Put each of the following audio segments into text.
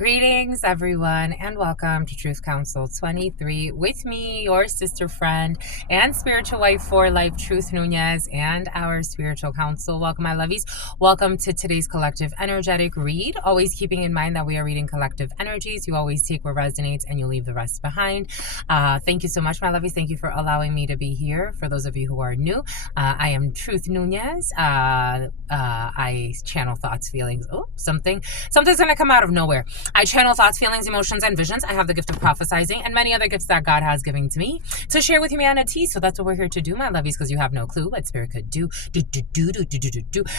Greetings, everyone, and welcome to Truth Council 23 with me, your sister friend and spiritual wife for life, Truth Nunez, and our spiritual council. Welcome, my lovies. Welcome to today's collective energetic read. Always keeping in mind that we are reading collective energies. You always take what resonates and you leave the rest behind. Thank you so much, my lovies. Thank you for allowing me to be here. For those of you who are new, I am Truth Nunez. I channel thoughts, feelings. Something's going to come out of nowhere. I channel thoughts, feelings, emotions, and visions. I have the gift of prophesizing and many other gifts that God has given to me to share with humanity. So that's what we're here to do, my lovies, because you have no clue what spirit could do.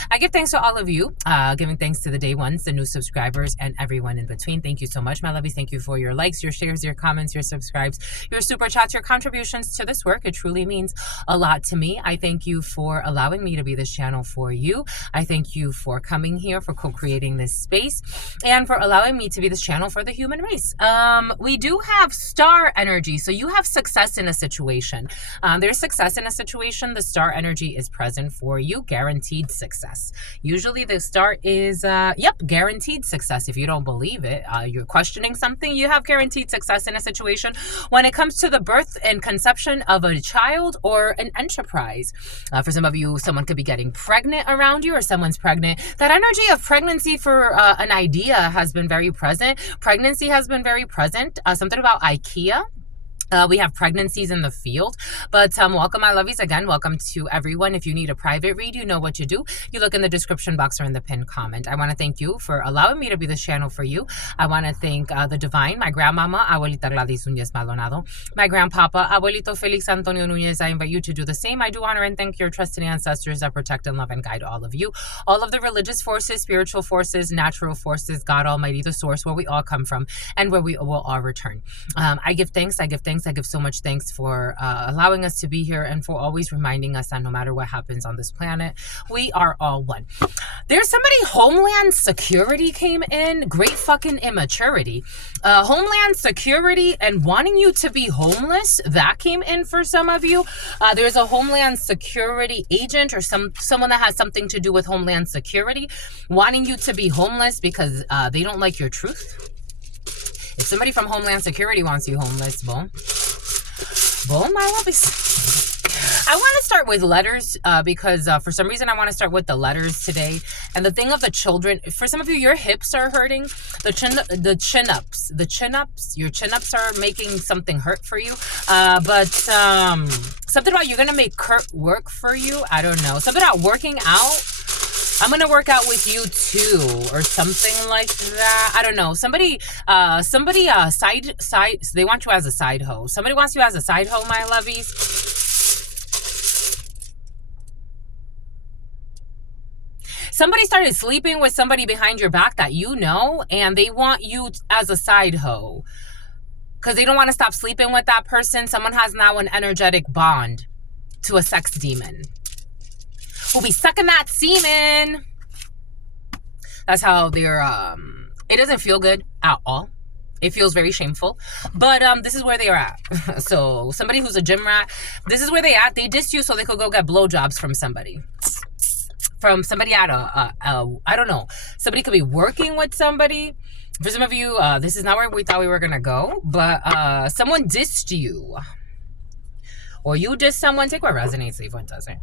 I give thanks to all of you, giving thanks to the day ones, the new subscribers, and everyone in between. Thank you so much, my lovies. Thank you for your likes, your shares, your comments, your subscribes, your super chats, your contributions to this work. It truly means a lot to me. I thank you for allowing me to be this channel for you. I thank you for coming here, for co-creating this space, and for allowing me to be this channel for the human race. We do have star energy. So you have success in a situation. There's success in a situation. The star energy is present for you. Guaranteed success. Usually the star is, guaranteed success. If you don't believe it, you're questioning something, you have guaranteed success in a situation when it comes to the birth and conception of a child or an enterprise. For some of you, someone could be getting pregnant around you or someone's pregnant. That energy of pregnancy for an idea has been very present. Pregnancy has been very present. Something about IKEA. We have pregnancies in the field, but welcome, my lovies. Again, welcome to everyone. If you need a private read, you know what you do. You look in the description box or in the pinned comment. I want to thank you for allowing me to be this channel for you. I want to thank the divine, my grandmama, Abuelita Gladys Núñez Maldonado, my grandpapa, Abuelito Felix Antonio Núñez. I invite you to do the same. I do honor and thank your trusted ancestors that protect and love and guide all of you. All of the religious forces, spiritual forces, natural forces, God Almighty, the source where we all come from and where we will all return. I give thanks. I give so much thanks for allowing us to be here and for always reminding us that no matter what happens on this planet, we are all one. There's somebody, Homeland Security came in. Great fucking immaturity. Homeland Security and wanting you to be homeless, that came in for some of you. There's a Homeland Security agent or someone that has something to do with Homeland Security wanting you to be homeless because they don't like your truth. If somebody from Homeland Security wants you homeless, boom, my lovies. I want to start with letters because for some reason I want to start with the letters today. And the thing of the children, for some of you, your hips are hurting. Your chin ups are making something hurt for you. But something about you're going to make Kurt work for you. I don't know. Something about working out. I'm going to work out with you too, or something like that. I don't know. Somebody, they want you as a side hoe. Somebody wants you as a side hoe, my lovies. Somebody started sleeping with somebody behind your back that you know, and they want you as a side hoe because they don't want to stop sleeping with that person. Someone has now an energetic bond to a sex demon. We'll be sucking that semen. That's how they're, it doesn't feel good at all. It feels very shameful. But this is where they are at. So somebody who's a gym rat, this is where they at. They dissed you so they could go get blowjobs from somebody. From somebody at I don't know. Somebody could be working with somebody. For some of you, this is not where we thought we were going to go. But someone dissed you. Or you just someone, take what resonates, leave what doesn't.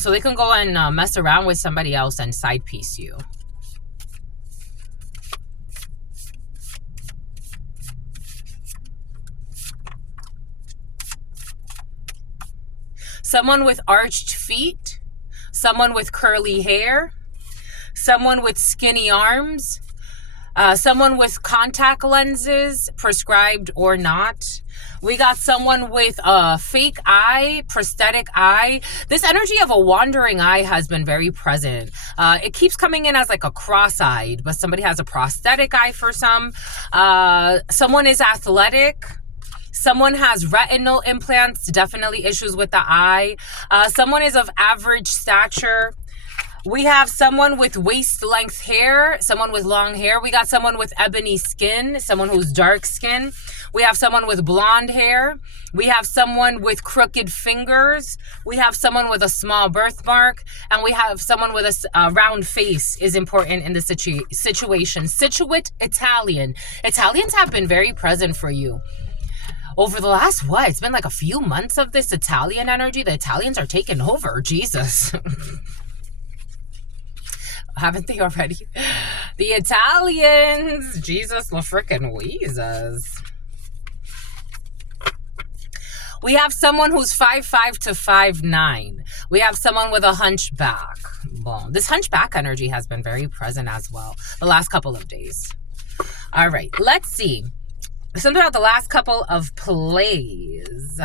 So they can go and mess around with somebody else and side piece you. Someone with arched feet, someone with curly hair, someone with skinny arms, someone with contact lenses, prescribed or not. We got someone with a fake eye, prosthetic eye. This energy of a wandering eye has been very present. It keeps coming in as like a cross-eyed, but somebody has a prosthetic eye for some. Someone is athletic. Someone has retinal implants, definitely issues with the eye. Someone is of average stature. We have someone with waist-length hair, someone with long hair. We got someone with ebony skin, someone who's dark skin. We have someone with blonde hair. We have someone with crooked fingers. We have someone with a small birthmark. And we have someone with a round face is important in the situation. Situate Italian. Italians have been very present for you. Over the last, it's been like a few months of this Italian energy. The Italians are taking over. Jesus. Haven't they already? The Italians. Jesus la frickin' Weezes. We have someone who's 5'5" to 5'9". We have someone with a hunchback. Well, this hunchback energy has been very present as well the last couple of days. All right, let's see. Something about the last couple of plays.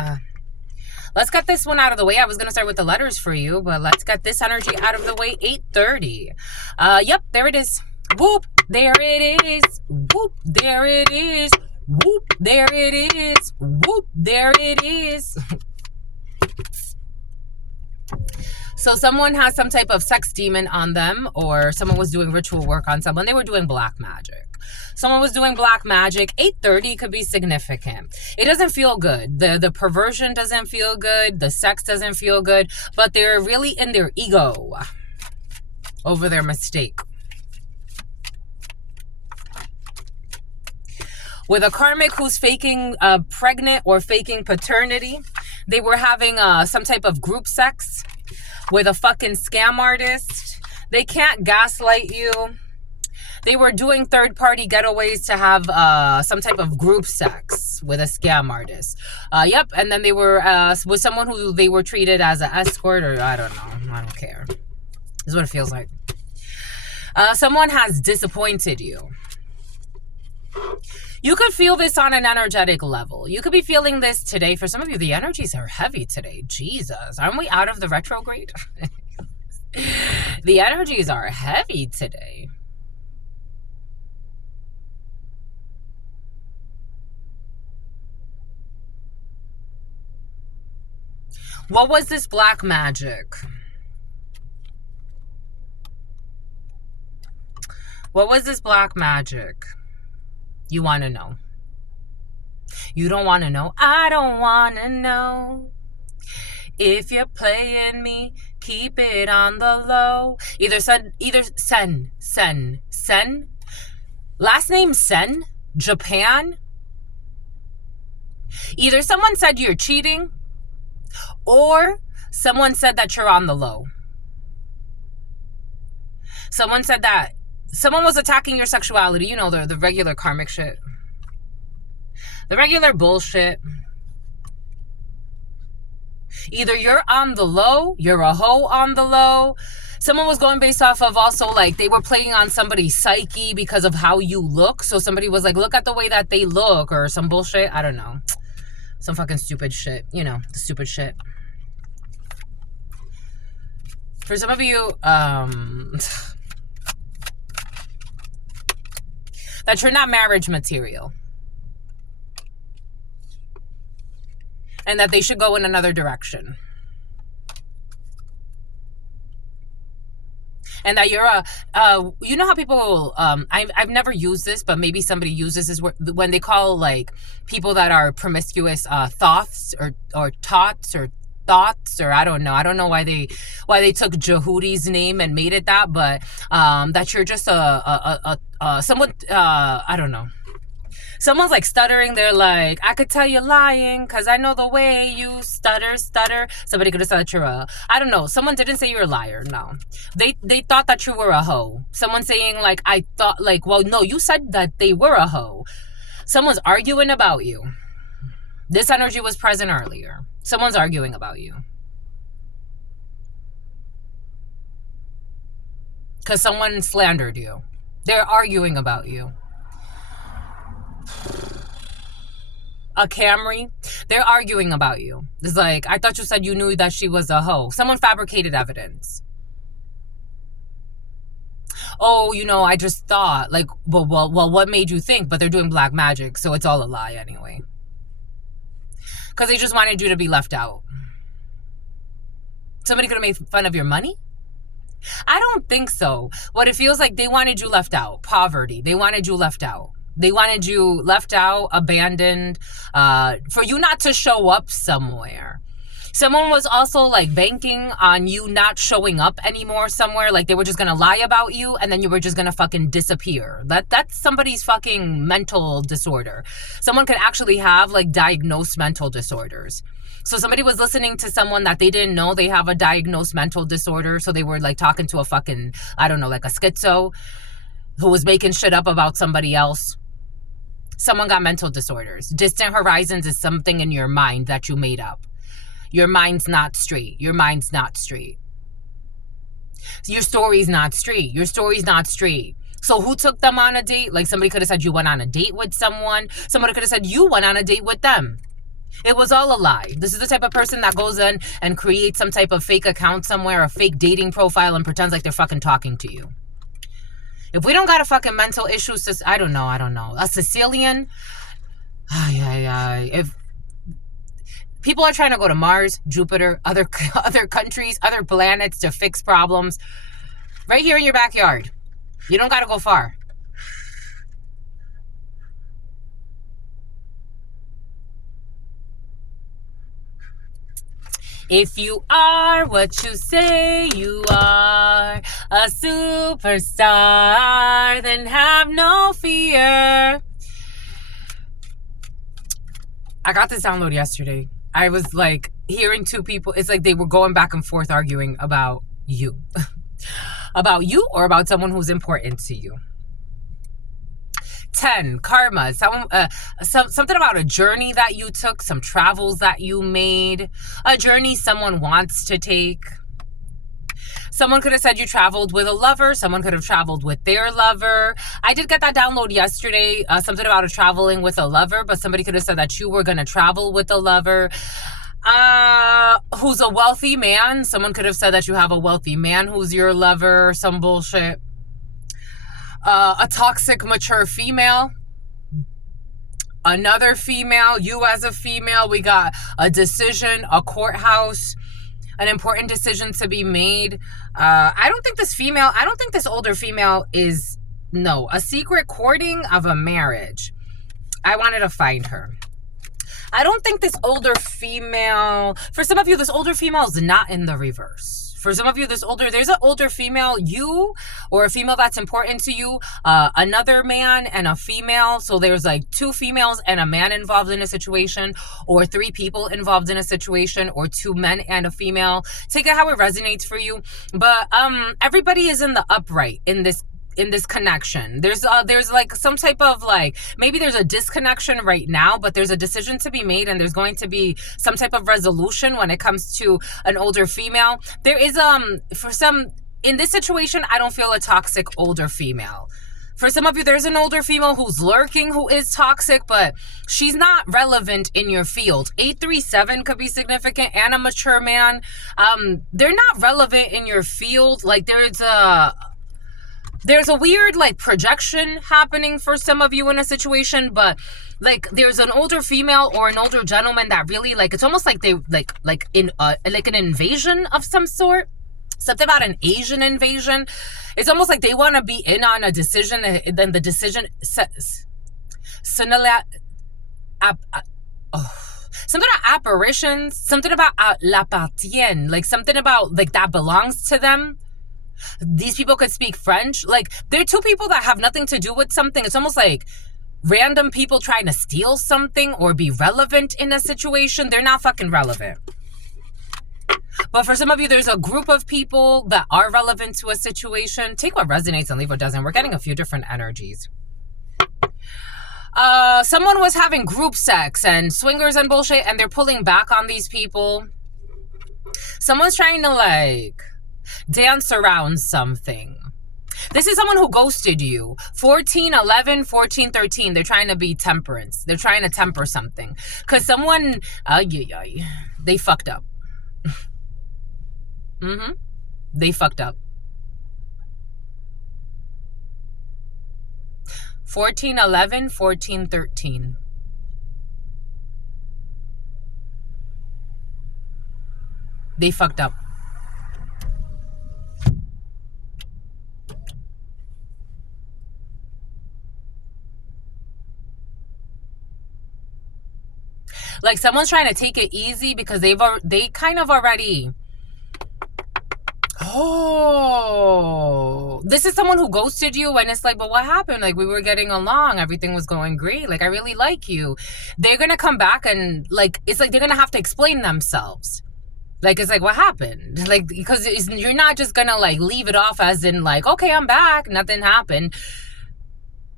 Let's get this one out of the way. I was going to start with the letters for you, but let's get this energy out of the way. 8:30. Yep, there it is. Whoop, there it is. Whoop, there it is. Whoop, there it is. Whoop, there it is. So someone has some type of sex demon on them, or someone was doing ritual work on someone. They were doing black magic. Someone was doing black magic. 8:30 could be significant. It doesn't feel good. The perversion doesn't feel good. The sex doesn't feel good. But they're really in their ego over their mistake. With a karmic who's faking pregnant or faking paternity. They were having some type of group sex with a fucking scam artist. They can't gaslight you. They were doing third-party getaways to have some type of group sex with a scam artist. Yep, and then they were with someone who they were treated as an escort, or I don't know. I don't care. This is what it feels like. Someone has disappointed you. You could feel this on an energetic level. You could be feeling this today. For some of you, the energies are heavy today. Jesus, aren't we out of the retrograde? The energies are heavy today. What was this black magic? What was this black magic? You want to know. You don't want to know. I don't want to know. If you're playing me, keep it on the low. Sen. Last name Sen, Japan. Either someone said you're cheating, or someone said that you're on the low. Someone said that someone was attacking your sexuality. You know, the regular karmic shit. The regular bullshit. Either you're on the low, you're a hoe on the low. Someone was going based off of also, like, they were playing on somebody's psyche because of how you look. So somebody was like, look at the way that they look, or some bullshit. I don't know. Some fucking stupid shit. You know, the stupid shit. For some of you, that you're not marriage material. And that they should go in another direction. And that you're you know how people, I've never used this, but maybe somebody uses this when they call, like, people that are promiscuous, thoughts or tots or thoughts, or I don't know why they took Jehudi's name and made it that, but that you're just someone, I don't know. Someone's like stuttering. They're like, I could tell you're lying because I know the way you stutter. Somebody could have said that you're I don't know. Someone didn't say you're a liar. No. They thought that you were a hoe. Someone saying, like, I thought, like, well, no, you said that they were a hoe. Someone's arguing about you. This energy was present earlier. Someone's arguing about you. Because someone slandered you. They're arguing about you. A Camry, they're arguing about you. It's like, I thought you said you knew that she was a hoe. Someone fabricated evidence. Oh, you know, I just thought, like, well, what made you think? But they're doing black magic, so it's all a lie anyway. Because they just wanted you to be left out. Somebody could have made fun of your money. I don't think so. What it feels like, they wanted you left out. Poverty. They wanted you left out. They wanted you left out, abandoned, for you not to show up somewhere. Someone was also like banking on you not showing up anymore somewhere. Like they were just gonna lie about you and then you were just gonna fucking disappear. That's somebody's fucking mental disorder. Someone could actually have like diagnosed mental disorders. So somebody was listening to someone that they didn't know they have a diagnosed mental disorder. So they were like talking to a fucking, I don't know, like a schizo who was making shit up about somebody else. Someone got mental disorders. Distant horizons is something in your mind that you made up. Your mind's not straight. Your mind's not straight. Your story's not straight. Your story's not straight. So who took them on a date? Like somebody could have said you went on a date with someone. Somebody could have said you went on a date with them. It was all a lie. This is the type of person that goes in and creates some type of fake account somewhere, a fake dating profile, and pretends like they're fucking talking to you. If we don't got a fucking mental issue, I don't know. A Sicilian? If people are trying to go to Mars, Jupiter, other countries, other planets to fix problems, right here in your backyard. You don't got to go far. If you are what you say you are, a superstar, then have no fear. I got this download yesterday. I was like hearing two people. It's like they were going back and forth arguing about you. About you or about someone who's important to you. 10, karma. Something about a journey that you took, some travels that you made, a journey someone wants to take. Someone could have said you traveled with a lover. Someone could have traveled with their lover. I did get that download yesterday, something about a traveling with a lover, but somebody could have said that you were going to travel with a lover. Who's a wealthy man. Someone could have said that you have a wealthy man who's your lover, some bullshit. A toxic, mature female. Another female, you as a female. We got a decision, a courthouse, an important decision to be made. I don't think this older female is, no, a secret courting of a marriage. I wanted to find her. I don't think this older female, for some of you, this older female is not in the reverse. For some of you, there's an older female, you, or a female that's important to you, another man and a female. So there's like two females and a man involved in a situation, or three people involved in a situation, or two men and a female. Take it how it resonates for you. But everybody is in the upright in this connection. There's like some type of like, maybe there's a disconnection right now, but there's a decision to be made and there's going to be some type of resolution when it comes to an older female. There is in this situation, I don't feel a toxic older female. For some of you, there's an older female who's lurking, who is toxic, but she's not relevant in your field. 837 could be significant, and a mature man. They're not relevant in your field. Like there's a weird like projection happening for some of you in a situation, but like there's an older female or an older gentleman that really like, it's almost like they like in like an invasion of some sort. Something about an Asian invasion. It's almost like they want to be in on a decision, and then the decision says something about apparitions, something about l'appartient, like something about like that belongs to them. These people could speak French. Like, they're two people that have nothing to do with something. It's almost like random people trying to steal something or be relevant in a situation. They're not fucking relevant. But for some of you, there's a group of people that are relevant to a situation. Take what resonates and leave what doesn't. We're getting a few different energies. Someone was having group sex and swingers and bullshit, and they're pulling back on these people. Someone's trying to like dance around something. This is someone who ghosted you. 14, 11, 14, 13. They're trying to be temperance. They're trying to temper something. Because someone, they fucked up. They fucked up. 14, 11, 14, 13. They fucked up. Like someone's trying to take it easy because they kind of already... Oh, this is someone who ghosted you, and it's like, but what happened? Like, we were getting along, everything was going great, like, I really like you. They're gonna come back and, like, it's like they're gonna have to explain themselves. Like, it's like, what happened? Like, because you're not just gonna, like, leave it off as in, like, okay, I'm back, nothing happened.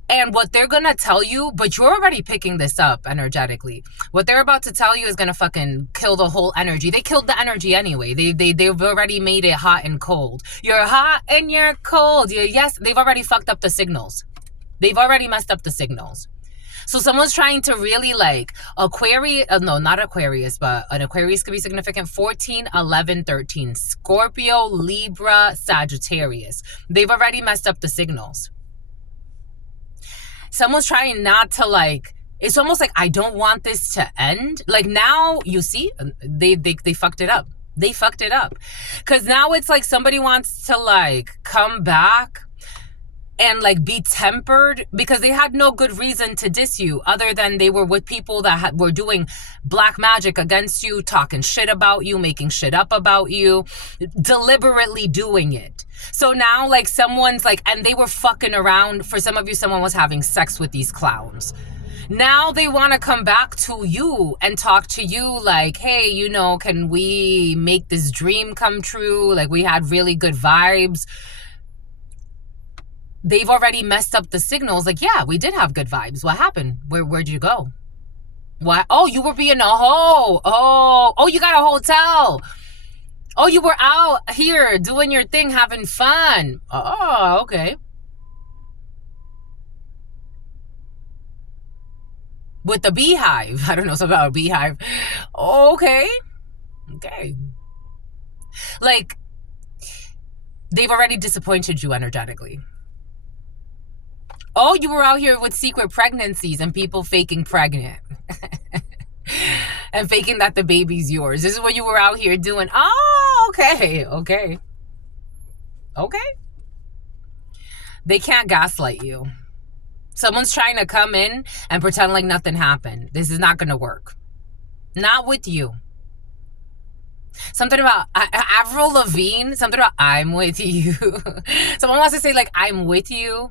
And what they're gonna tell you, but you're already picking this up energetically. What they're about to tell you is gonna fucking kill the whole energy. They killed the energy anyway. They've already made it hot and cold. You're hot and you're cold. Yes, they've already fucked up the signals. They've already messed up the signals. So someone's trying to really, like, Aquarius, no, not Aquarius, but an Aquarius could be significant. 14, 11, 13. Scorpio, Libra, Sagittarius. They've already messed up the signals. Someone's trying not to, like, it's almost like, I don't want this to end. Like, now, you see, they fucked it up. They fucked it up. Because now it's like somebody wants to, like, come back and, like, be tempered because they had no good reason to diss you other than they were with people that were doing black magic against you, talking shit about you, making shit up about you, deliberately doing it. So now, like, someone's like, and they were fucking around. For some of you, someone was having sex with these clowns. Now they want to come back to you and talk to you like, hey, you know, can we make this dream come true? Like, we had really good vibes. They've already messed up the signals. Like, yeah, we did have good vibes. What happened? Where'd you go? What? Oh, you were being a hoe. Oh, you got a hotel. Oh, you were out here doing your thing, having fun. Oh, okay. With the beehive. I don't know something about a beehive. Okay. Okay. Like, they've already disappointed you energetically. Oh, you were out here with secret pregnancies and people faking pregnant. And faking that the baby's yours. This is what you were out here doing. Oh, okay. Okay. Okay. They can't gaslight you. Someone's trying to come in and pretend like nothing happened. This is not going to work. Not with you. Something about Avril Lavigne. Something about I'm with you. Someone wants to say, like, I'm with you.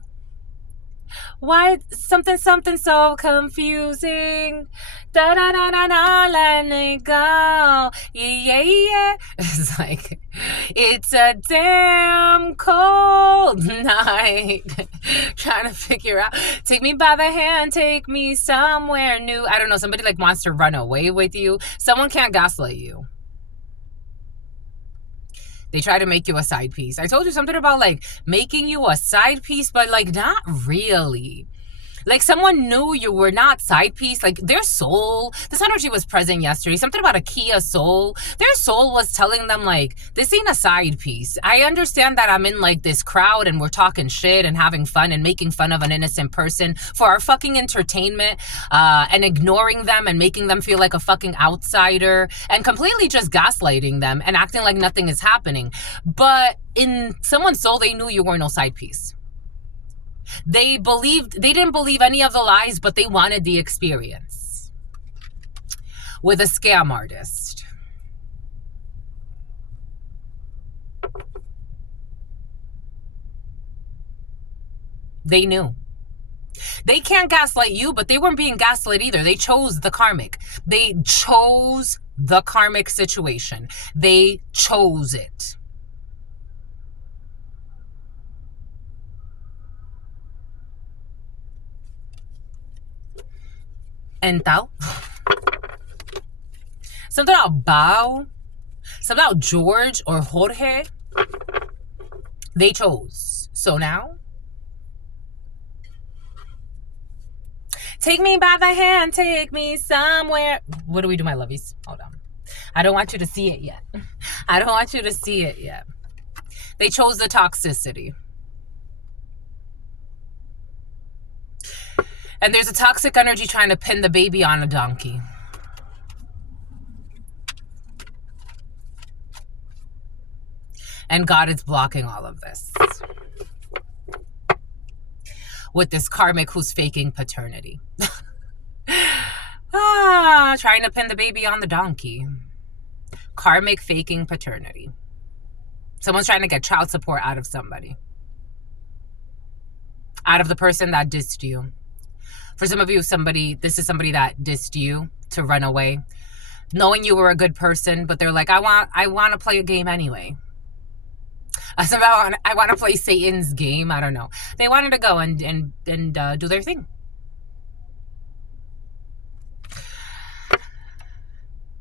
Why something so confusing? Da da da da da, let it go. Yeah. It's like, it's a damn cold night. Trying to figure out. Take me by the hand, take me somewhere new. I don't know. Somebody like wants to run away with you. Someone can't gaslight you. They try to make you a side piece. I told you something about, like, making you a side piece, but, like, not really. Like, someone knew you were not side piece. Like, their soul, this energy was present yesterday. Something about a Kia soul. Their soul was telling them, like, this ain't a side piece. I understand that I'm in, like, this crowd and we're talking shit and having fun and making fun of an innocent person for our fucking entertainment, and ignoring them and making them feel like a fucking outsider and completely just gaslighting them and acting like nothing is happening. But in someone's soul, they knew you were no side piece. They didn't believe any of the lies, but they wanted the experience with a scam artist. They knew. They can't gaslight you, but they weren't being gaslit either. They chose the karmic. They chose the karmic situation. They chose it. Então, something about Bao, something about George or Jorge, they chose. So now, take me by the hand, take me somewhere. What do we do, my lovies? Hold on. I don't want you to see it yet. I don't want you to see it yet. They chose the toxicity. And there's a toxic energy trying to pin the baby on a donkey. And God is blocking all of this. With this karmic who's faking paternity. Trying to pin the baby on the donkey. Karmic faking paternity. Someone's trying to get child support out of somebody. Out of the person that dissed you. For some of you, this is somebody that dissed you to run away. Knowing you were a good person, but they're like, I want to play a game anyway. I want to play Satan's game. I don't know. They wanted to go and do their thing.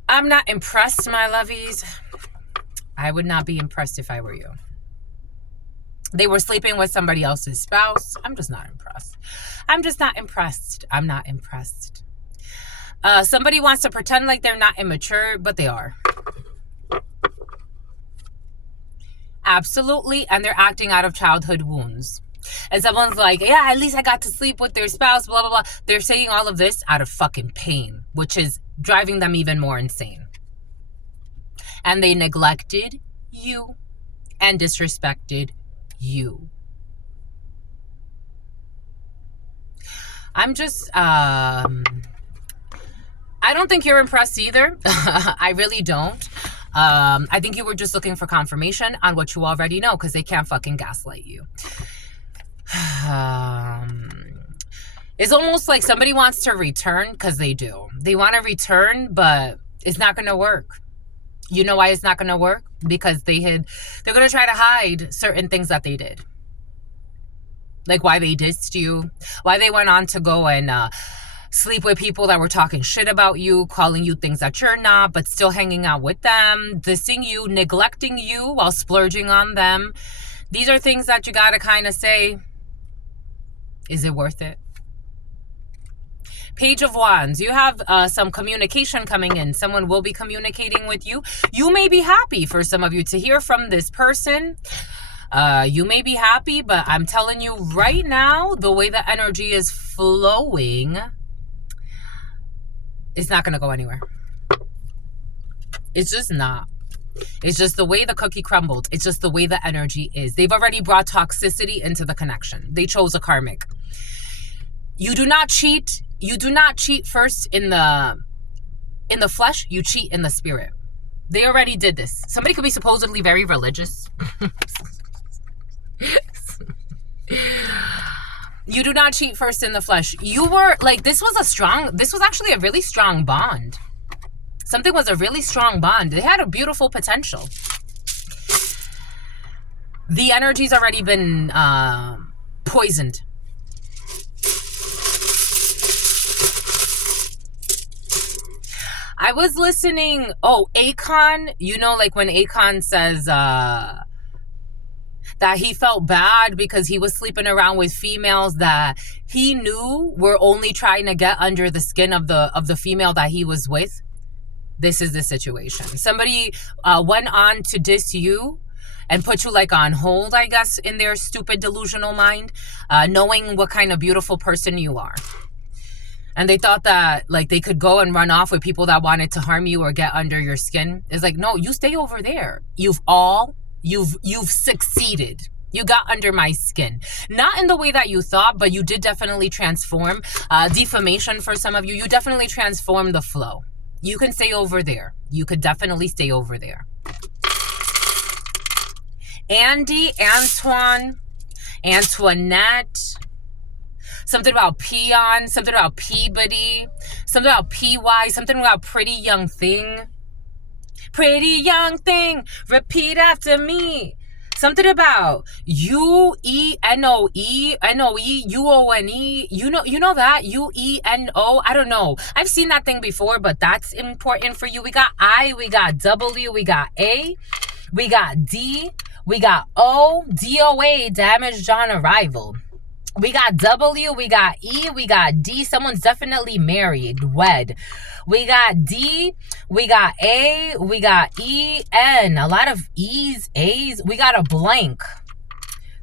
I'm not impressed, my lovies. I would not be impressed if I were you. They were sleeping with somebody else's spouse. I'm just not impressed. I'm just not impressed. I'm not impressed. Somebody wants to pretend like they're not immature, but they are. Absolutely. And they're acting out of childhood wounds. And someone's like, yeah, at least I got to sleep with their spouse, blah, blah, blah. They're saying all of this out of fucking pain, which is driving them even more insane. And they neglected you and disrespected you. I'm just, I don't think you're impressed either. I really don't. I think you were just looking for confirmation on what you already know, because they can't fucking gaslight you. It's almost like somebody wants to return, because they do. They want to return, but it's not going to work. You know why it's not going to work? Because they're going to try to hide certain things that they did. Like why they dissed you, why they went on to go and sleep with people that were talking shit about you, calling you things that you're not, but still hanging out with them, dissing you, neglecting you while splurging on them. These are things that you got to kind of say, is it worth it? Page of Wands. You have some communication coming in. Someone will be communicating with you. You may be happy for some of you to hear from this person. You may be happy, but I'm telling you right now, the way the energy is flowing, it's not going to go anywhere. It's just not. It's just the way the cookie crumbled. It's just the way the energy is. They've already brought toxicity into the connection. They chose a karmic. You do not cheat. You do not cheat first in the flesh. You cheat in the spirit. They already did this. Somebody could be supposedly very religious. You do not cheat first in the flesh. You were like, this was actually a really strong bond. Something was a really strong bond. They had a beautiful potential. The energy's already been poisoned. I was listening. Oh, Akon, you know, like when Akon says that he felt bad because he was sleeping around with females that he knew were only trying to get under the skin of the female that he was with. This is the situation. Somebody went on to diss you and put you like on hold, I guess, in their stupid delusional mind, knowing what kind of beautiful person you are. And they thought that like they could go and run off with people that wanted to harm you or get under your skin. It's like, no, you stay over there. You've succeeded. You got under my skin. Not in the way that you thought, but you did definitely transform. Defamation for some of you. You definitely transformed the flow. You can stay over there. You could definitely stay over there. Andy, Antoine, Antoinette. Something about Peon, something about Peabody, something about PY, something about pretty young thing. Pretty young thing, repeat after me. Something about U-E-N-O-E, N-O-E, U-O-N-E. You know that? U-E-N-O. I don't know. I've seen that thing before, but that's important for you. We got I, we got W, we got A, we got D, we got O, D-O-A, damaged on arrival. We got W, we got E, we got D. Someone's definitely married, wed. We got D, we got A, we got E, N. A lot of E's, A's. We got a blank.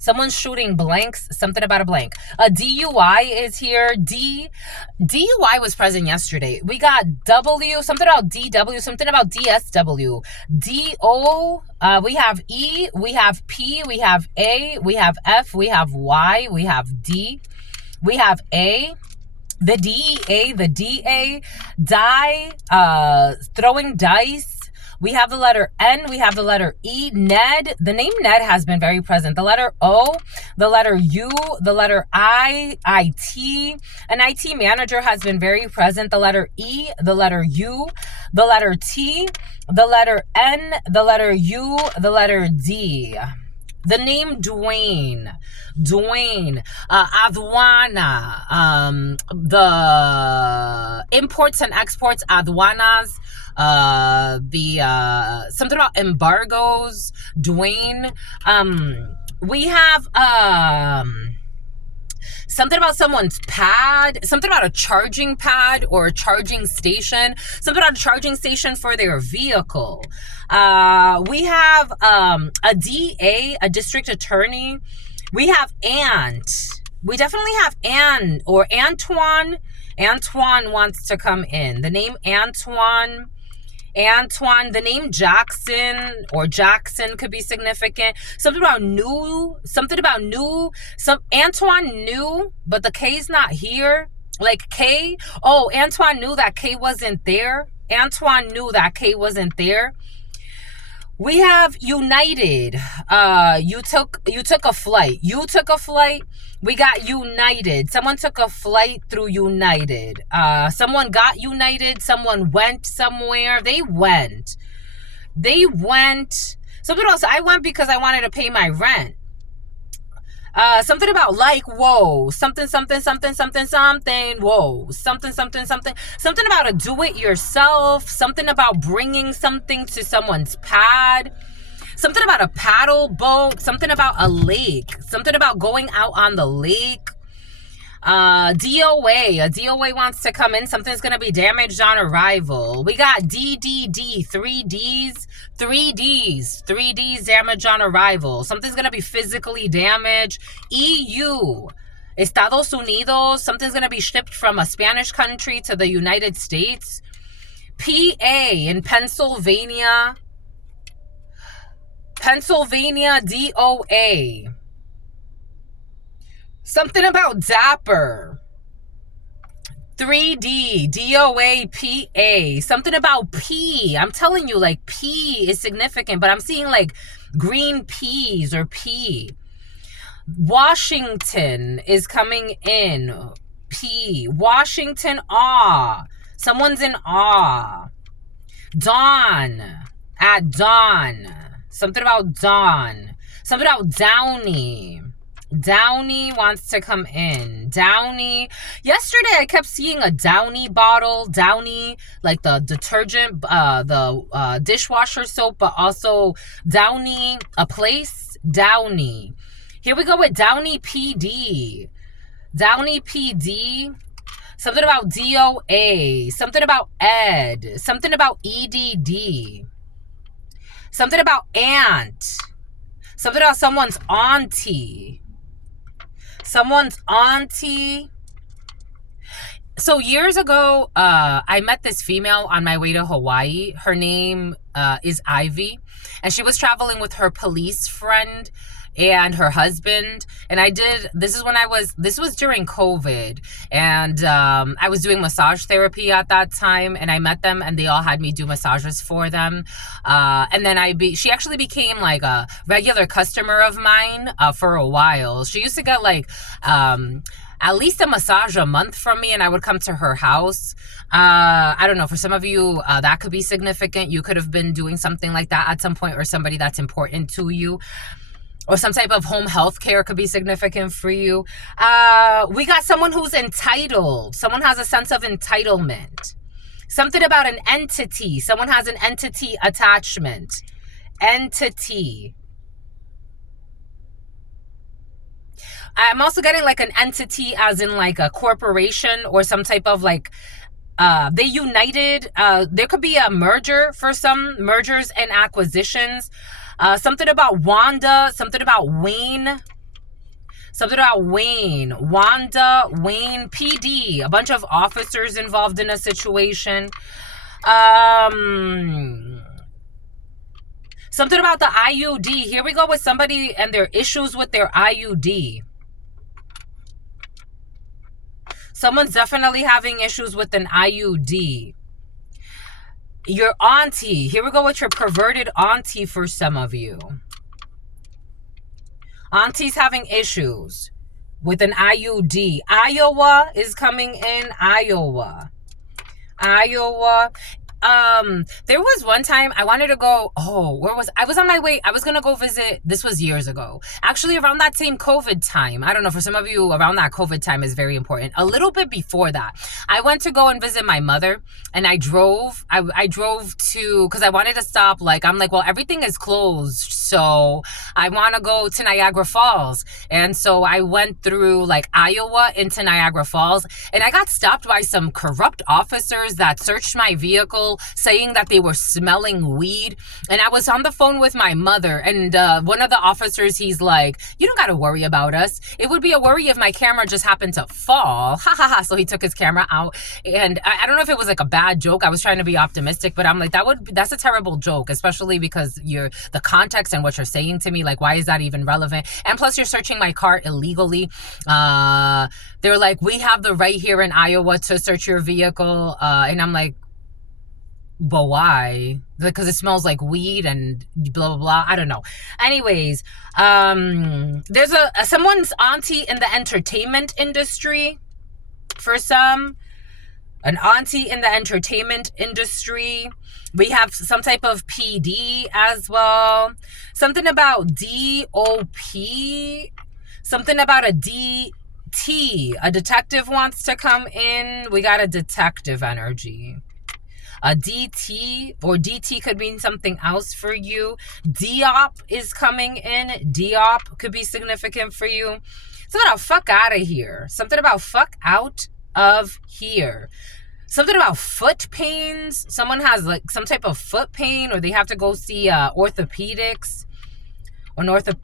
Someone's shooting blanks. Something about a blank. A DUI is here. DUI was present yesterday. We got W, something about DW, something about DSW. DO, we have E, we have P, we have A, we have F, we have Y, we have D, we have A, The DEA, die, throwing dice. We have the letter N, we have the letter E, Ned. The name Ned has been very present. The letter O, the letter U, the letter I, IT. An IT manager has been very present. The letter E, the letter U, the letter T, the letter N, the letter U, the letter D. The name Dwayne, aduana, the imports and exports, aduanas, the something about embargoes, Dwayne. We have something about someone's pad, something about a charging pad or a charging station, something about a charging station for their vehicle. We have a DA, a district attorney. We have Ant. We definitely have Anne or Antoine. Antoine wants to come in. The name Antoine. The name Jackson or Jackson could be significant. Something about new. Antoine knew, but the K's not here. Like K. Oh, Antoine knew that K wasn't there. Antoine knew that K wasn't there. We have United. You took a flight. We got United. Someone took a flight through United. Someone got United. Someone went somewhere. They went. Something else. I went because I wanted to pay my rent. Something about like, whoa, something, whoa, something about a do-it-yourself, something about bringing something to someone's pad, something about a paddle boat, something about a lake, something about going out on the lake. DOA, a DOA wants to come in. Something's going to be damaged on arrival. We got DDD, 3Ds damage on arrival. Something's going to be physically damaged. EU, Estados Unidos, something's going to be shipped from a Spanish country to the United States. PA in Pennsylvania, DOA. Something about dapper. 3D, DOAPA. Something about P. I'm telling you, like, P is significant, but I'm seeing, like, green peas or P. Washington is coming in. P. Washington, awe. Someone's in awe. Dawn. At dawn. Something about dawn. Something about Downey. Downy wants to come in. Downy. Yesterday I kept seeing a Downy bottle. Downy, like the detergent, the dishwasher soap, but also Downy, a place. Downy. Here we go with Downy PD. Downy PD. Something about DOA. Something about Ed. Something about EDD. Something about aunt. Something about someone's auntie. So years ago, I met this female on my way to Hawaii. Her name is Ivy, and she was traveling with her police friend and her husband. And this was during COVID, and I was doing massage therapy at that time, and I met them, and they all had me do massages for them. And then she actually became like a regular customer of mine for a while. She used to get like at least a massage a month from me, and I would come to her house. I don't know, for some of you, that could be significant. You could have been doing something like that at some point, or somebody that's important to you. Or some type of home health care could be significant for you. We got someone who's entitled. Someone has a sense of entitlement. Something about an entity. Someone has an entity attachment. Entity. I'm also getting like an entity as in like a corporation or some type of like, they united. There could be a merger for some mergers and acquisitions. Something about Wanda, something about Wayne. Wanda, Wayne, PD, a bunch of officers involved in a situation. Something about the IUD. Here we go with somebody and their issues with their IUD. Someone's definitely having issues with an IUD. Your auntie. Here we go with your perverted auntie for some of you. Auntie's having issues with an IUD. Iowa is coming in. Iowa. There was one time I wanted to go, I was on my way, I was gonna go visit, this was years ago, actually around that same COVID time. I don't know, for some of you, around that COVID time is very important. A little bit before that, I went to go and visit my mother, and I drove to, because I wanted to stop, I'm like, well, everything is closed, so I want to go to Niagara Falls. And so I went through Iowa into Niagara Falls, and I got stopped by some corrupt officers that searched my vehicle, saying that they were smelling weed. And I was on the phone with my mother, and one of the officers, he's like, you don't got to worry about us. It would be a worry if my camera just happened to fall. Ha ha ha. So he took his camera out, and I don't know if it was a bad joke. I was trying to be optimistic, but I'm like, that's a terrible joke, especially because the context and what you're saying to me, why is that even relevant? And plus, you're searching my car illegally. They're like, we have the right here in Iowa to search your vehicle, and I'm like, but why? Because it smells like weed and blah blah blah. I don't know. Anyways, there's someone's auntie in the entertainment industry. For some, an auntie in the entertainment industry. We have some type of PD as well. Something about DOP. Something about a DT. A detective wants to come in. We got a detective energy. A DT, or DT could mean something else for you. DOP is coming in. DOP could be significant for you. Something about fuck out of here. Something about fuck out of here. Something about foot pains. Someone has some type of foot pain, or they have to go see orthopedics, or a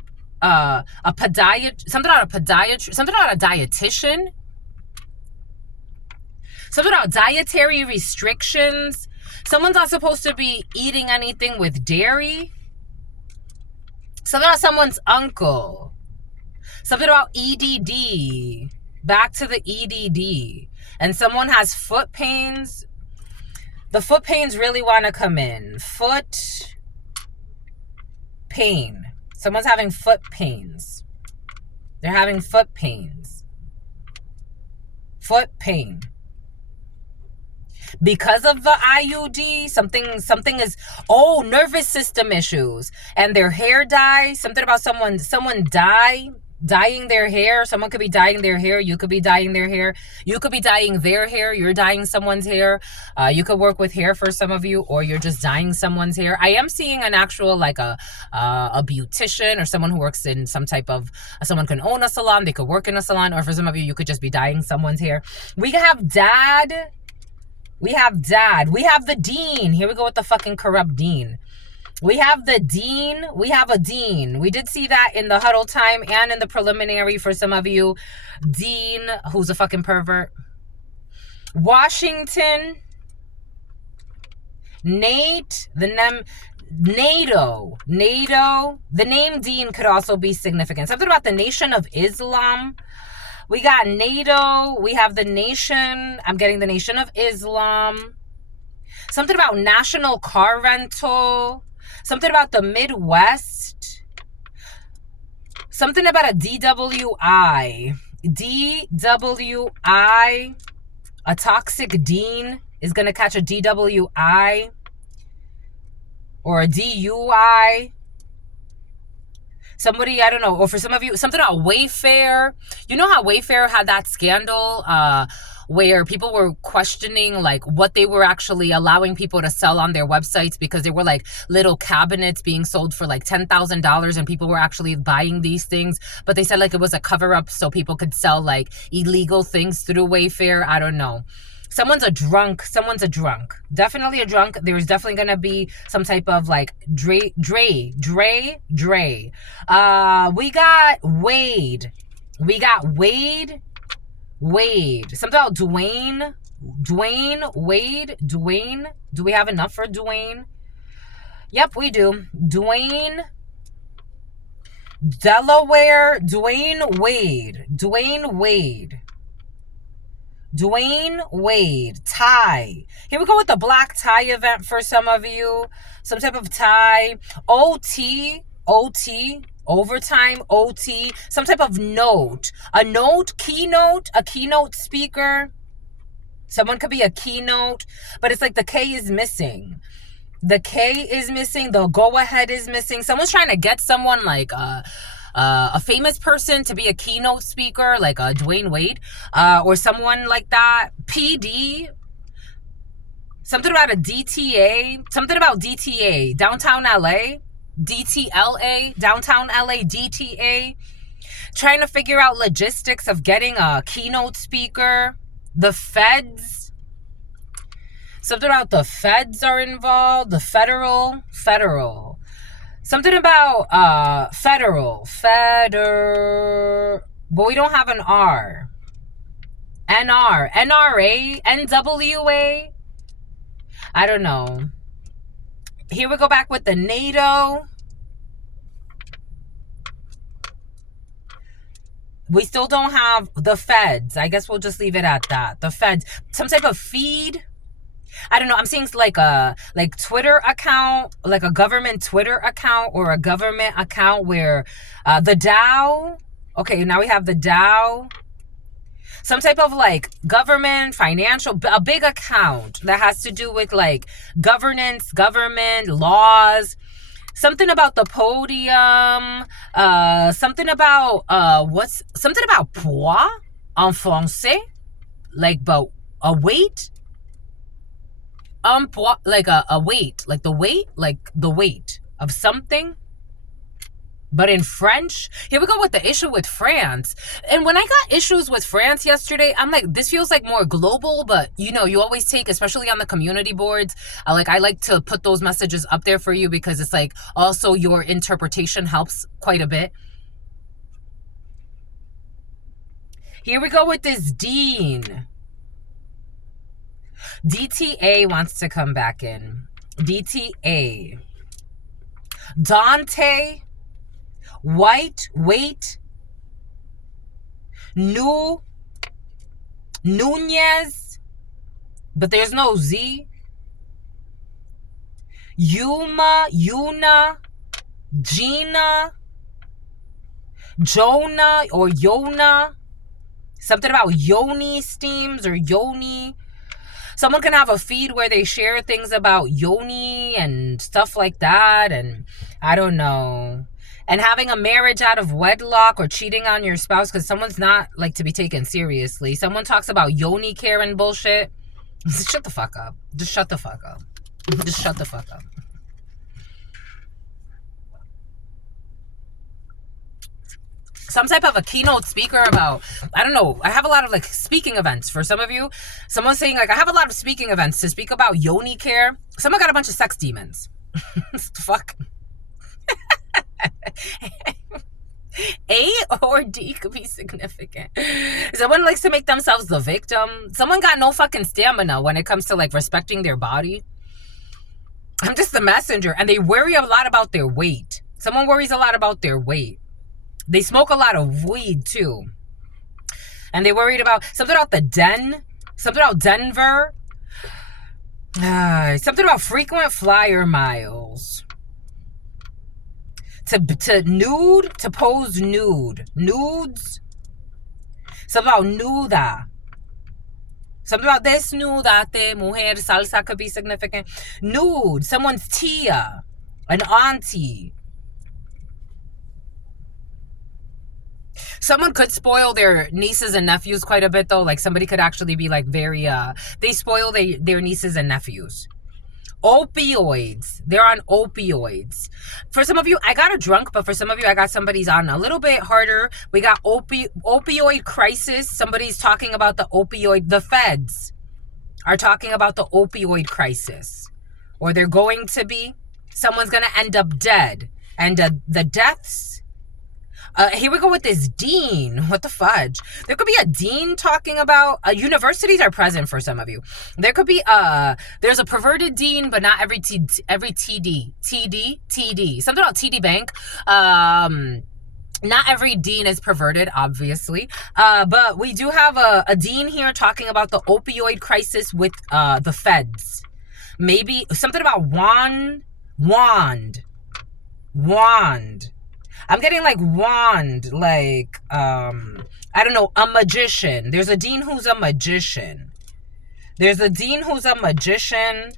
podiatrist. Something about a podiatrist. Something about a dietitian. Something about dietary restrictions. Someone's not supposed to be eating anything with dairy. Something about someone's uncle. Something about EDD. Back to the EDD. And someone has foot pains. The foot pains really want to come in. Foot pain. Someone's having foot pains. They're having foot pains. Foot pain. Because of the IUD, something is, nervous system issues, and their hair dye. Something about someone dyeing their hair. Someone could be dyeing their hair. You could be dyeing their hair. You could be dyeing their hair. You're dyeing someone's hair. You could work with hair for some of you, or you're just dyeing someone's hair. I am seeing an actual a beautician, or someone who works in some type of, someone can own a salon. They could work in a salon, or for some of you, you could just be dyeing someone's hair. We have dad. We have dad. We have the dean. Here we go with the fucking corrupt dean. We have the dean. We have a dean. We did see that in the huddle time and in the preliminary for some of you. Dean, who's a fucking pervert. Washington. Nate. NATO. The name Dean could also be significant. Something about the Nation of Islam. We got NATO. We have the nation. I'm getting the Nation of Islam. Something about national car rental. Something about the Midwest. Something about a DWI. DWI. A toxic dean is going to catch a DWI. Or a DUI. Somebody, I don't know, or for some of you, something about Wayfair. You know how Wayfair had that scandal where people were questioning what they were actually allowing people to sell on their websites, because there were little cabinets being sold for $10,000, and people were actually buying these things, but they said it was a cover-up so people could sell illegal things through Wayfair. I don't know. Someone's a drunk. Definitely a drunk. There's definitely going to be some type of Dre. We got Wade. Something about Dwayne. Wade. Do we have enough for Dwayne? Yep, we do. Dwayne. Delaware. Dwayne Wade. Dwayne Wade, tie. Here we go with the black tie event for some of you. Some type of tie. OT, overtime, OT. Some type of note. A note, keynote, a keynote speaker. Someone could be a keynote, but it's like the K is missing. The K is missing. The go-ahead is missing. Someone's trying to get someone like a famous person to be a keynote speaker, like Dwayne Wade, or someone like that. PD. Something about a DTA. Something about DTA. Downtown LA. DTLA. Downtown LA. DTA. Trying to figure out logistics of getting a keynote speaker. The feds. Something about the feds are involved. The federal. Something about federal. But we don't have an R. NRA. NWA. I don't know. Here we go back with the NATO. We still don't have the feds. I guess we'll just leave it at that. The feds. Some type of feed. I don't know. I'm seeing like a Twitter account, like a government Twitter account or a government account where the Dow. Okay, now we have the Dow. Some type of like government, financial, a big account that has to do with like governance, government, laws. Something about the podium. Something about something about poids en français, like about a weight. Like a weight, like the weight of something. But in French, here we go with the issue with France. And when I got issues with France yesterday, I'm like, this feels like more global, but you know, you always take, especially on the community boards, I like to put those messages up there for you because it's like also your interpretation helps quite a bit. Here we go with this Dean. DTA wants to come back in. DTA. Dante. White, wait. Nunez. But there's no Z. Yuna. Gina. Jonah or Yona. Something about Yoni steams or Yoni. Someone can have a feed where they share things about Yoni and stuff like that. And I don't know. And having a marriage out of wedlock or cheating on your spouse because someone's not like to be taken seriously. Someone talks about Yoni care and bullshit. Just shut the fuck up. Just shut the fuck up. Just shut the fuck up. Some type of a keynote speaker about, I don't know, I have a lot of like speaking events for some of you. Someone's saying like, I have a lot of speaking events to speak about Yoni care. Someone got a bunch of sex demons. Fuck. A or D could be significant. Someone likes to make themselves the victim. Someone got no fucking stamina when it comes to like respecting their body. I'm just the messenger. And they worry a lot about their weight. Someone worries a lot about their weight. They smoke a lot of weed too. And they worried about something about the den. Something about Denver. Something about frequent flyer miles. To nude, to pose nude. Nudes. Something about nuda. Something about desnudate, mujer, salsa could be significant. Nude, someone's tia, an auntie. Someone could spoil their nieces and nephews quite a bit though. Like somebody could actually be like very, they spoil their nieces and nephews. Opioids. They're on opioids. For some of you, I got a drunk, but for some of you, I got somebody's on a little bit harder. We got opioid crisis. Somebody's talking about the opioid. The feds are talking about the opioid crisis. Or they're going to be. Someone's going to end up dead. And the deaths. Here we go with this dean. What the fudge? There could be a dean talking about universities are present for some of you. There could be there's a perverted dean, but not every TD. Something about TD Bank. Not every dean is perverted, obviously, but we do have a dean here talking about the opioid crisis with the feds. Maybe something about wand. I'm getting like wand, like I don't know, a magician. There's a dean who's a magician. There's a dean who's a magician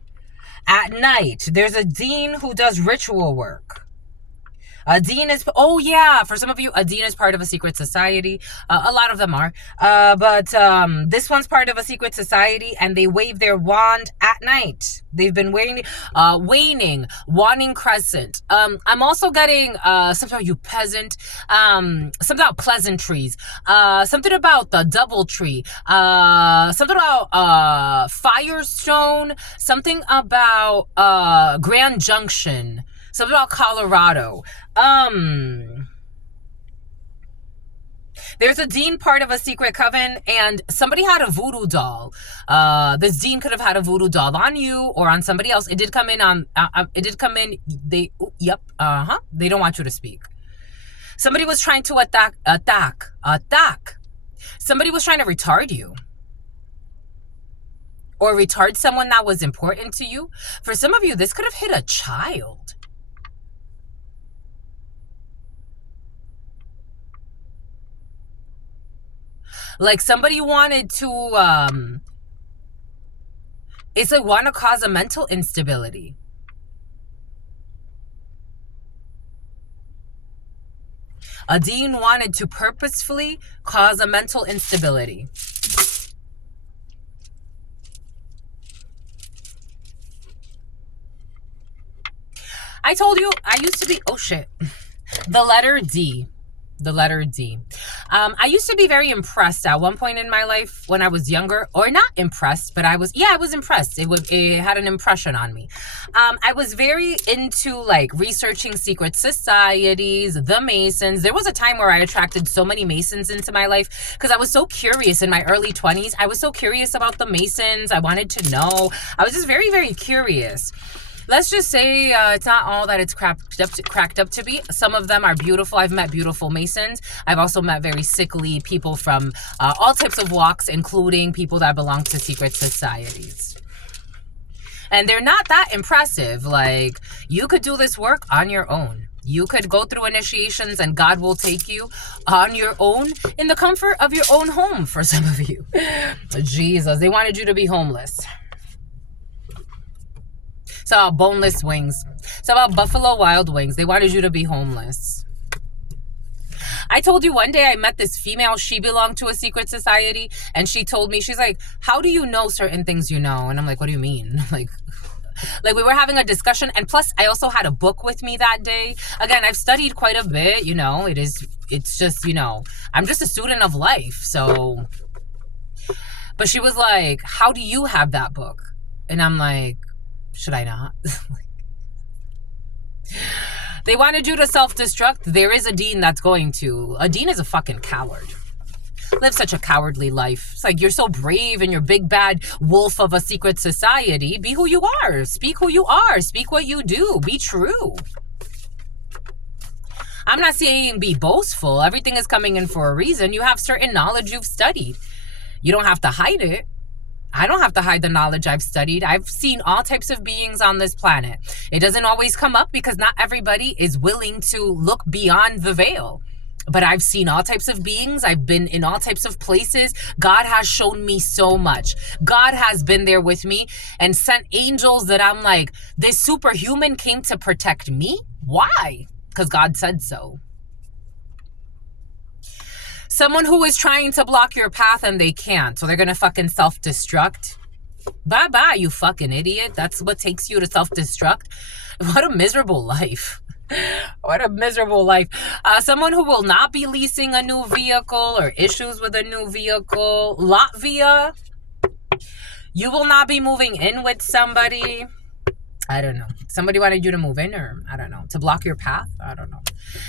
at night. There's a dean who does ritual work. A dean is, oh yeah, for some of you, a dean is part of a secret society. A lot of them are. But this one's part of a secret society, and they wave their wand at night. They've been waning crescent. I'm also getting something about you peasant, something about pleasantries, something about the double tree, something about Firestone, something about Grand Junction, something about Colorado. There's a dean part of a secret coven, and somebody had a voodoo doll. This dean could have had a voodoo doll on you or on somebody else. It did come in on, they don't want you to speak. Somebody was trying to attack. Somebody was trying to retard you. Or retard someone that was important to you. For some of you, this could have hit a child. Like somebody wanted to, it's like want to cause a mental instability. A dean wanted to purposefully cause a mental instability. I told you, I used to be, oh shit, the letter D. The letter D. I used to be very impressed at one point in my life when I was younger, or not impressed, but I was impressed. It had an impression on me. I was very into like researching secret societies, the Masons. There was a time where I attracted so many Masons into my life because I was so curious in my early 20s. I was so curious about the Masons. I wanted to know. I was just very, very curious. Let's just say it's not all that it's cracked up to be. Some of them are beautiful. I've met beautiful Masons. I've also met very sickly people from all types of walks, including people that belong to secret societies. And they're not that impressive. Like, you could do this work on your own. You could go through initiations and God will take you on your own in the comfort of your own home for some of you. Jesus, they wanted you to be homeless. It's about boneless wings. It's about Buffalo Wild Wings. They wanted you to be homeless. I told you one day I met this female. She belonged to a secret society. And she told me, she's like, how do you know certain things you know? And I'm like, what do you mean? Like we were having a discussion. And plus, I also had a book with me that day. Again, I've studied quite a bit. You know, it's just, you know, I'm just a student of life. So, but she was like, how do you have that book? And I'm like, should I not? They wanted you to self-destruct. There is a dean that's going to. A dean is a fucking coward. Live such a cowardly life. It's like you're so brave and you're big bad wolf of a secret society. Be who you are. Speak who you are. Speak what you do. Be true. I'm not saying be boastful. Everything is coming in for a reason. You have certain knowledge you've studied. You don't have to hide it. I don't have to hide the knowledge I've studied. I've seen all types of beings on this planet. It doesn't always come up because not everybody is willing to look beyond the veil. But I've seen all types of beings. I've been in all types of places. God has shown me so much. God has been there with me and sent angels that I'm like, this superhuman came to protect me? Why? Because God said so. Someone who is trying to block your path and they can't. So they're going to fucking self-destruct. Bye-bye, you fucking idiot. That's what takes you to self-destruct. What a miserable life. What a miserable life. Someone who will not be leasing a new vehicle or issues with a new vehicle. Latvia. You will not be moving in with somebody. I don't know. Somebody wanted you to move in, or I don't know, to block your path. I don't know.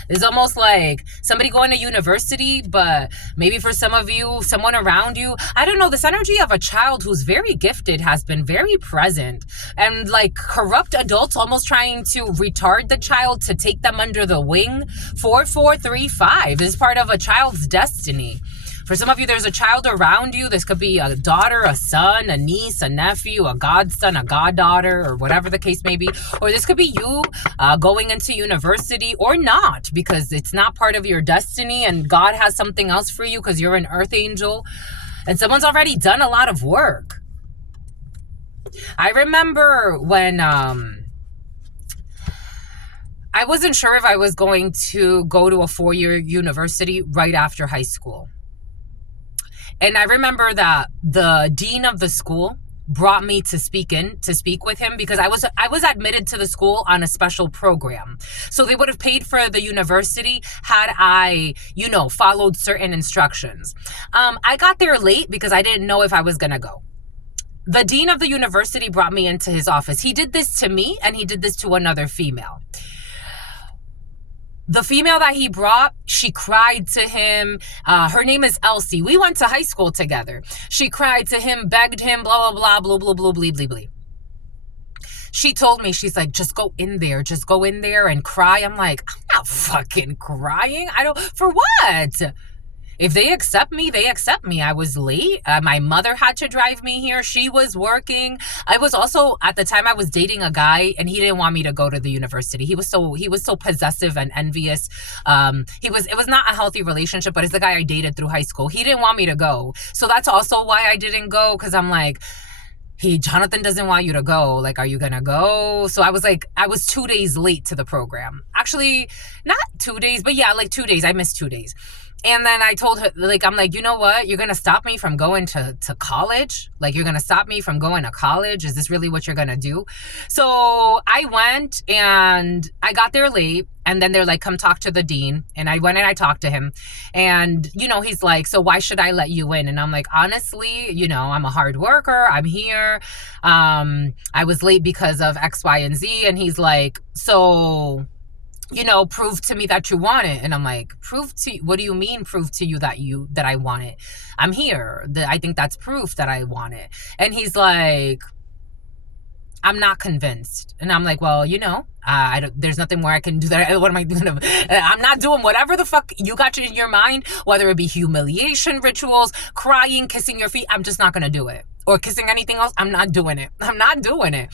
It's almost like somebody going to university, but maybe for some of you, someone around you, I don't know. This energy of a child who's very gifted has been very present, and like corrupt adults almost trying to retard the child to take them under the wing. 4435 is part of a child's destiny. For some of you, there's a child around you. This could be a daughter, a son, a niece, a nephew, a godson, a goddaughter, or whatever the case may be. Or this could be you going into university, or not, because it's not part of your destiny and God has something else for you because you're an earth angel. And someone's already done a lot of work. I remember when I wasn't sure if I was going to go to a 4-year university right after high school. And I remember that the dean of the school brought me to speak with him because I was admitted to the school on a special program. So they would have paid for the university had I, followed certain instructions. I got there late because I didn't know if I was going to go. The dean of the university brought me into his office. He did this to me and he did this to another female. The female that he brought, she cried to him. Her name is Elsie. We went to high school together. She cried to him, begged him, blah, blah, blah, blah, blah, blah, blah, blah, blah. She told me, she's like, just go in there and cry. I'm like, I'm not fucking crying. For what? If they accept me, they accept me. I was late. My mother had to drive me here. She was working. I was also, at the time I was dating a guy and he didn't want me to go to the university. He was so possessive and envious. It was not a healthy relationship, but it's the guy I dated through high school. He didn't want me to go. So that's also why I didn't go. Cause I'm like, Jonathan doesn't want you to go. Like, are you gonna go? So I was 2 days late to the program. Actually, not 2 days, but yeah, like 2 days. I missed 2 days. And then I told her, I'm like, you know what? You're going to stop me from going to college? Like, you're going to stop me from going to college? Is this really what you're going to do? So I went and I got there late. And then they're like, come talk to the dean. And I went and I talked to him. And, he's like, so why should I let you in? And I'm like, honestly, I'm a hard worker. I'm here. I was late because of X, Y, and Z. And he's like, so... prove to me that you want it. And I'm like, what do you mean prove to you that I want it? I'm here. I think that's proof that I want it. And he's like, I'm not convinced. And I'm like, well, there's nothing more I can do. What am I doing? I'm not doing whatever the fuck you got in your mind, whether it be humiliation rituals, crying, kissing your feet. I'm just not going to do it. Or kissing anything else. I'm not doing it. I'm not doing it.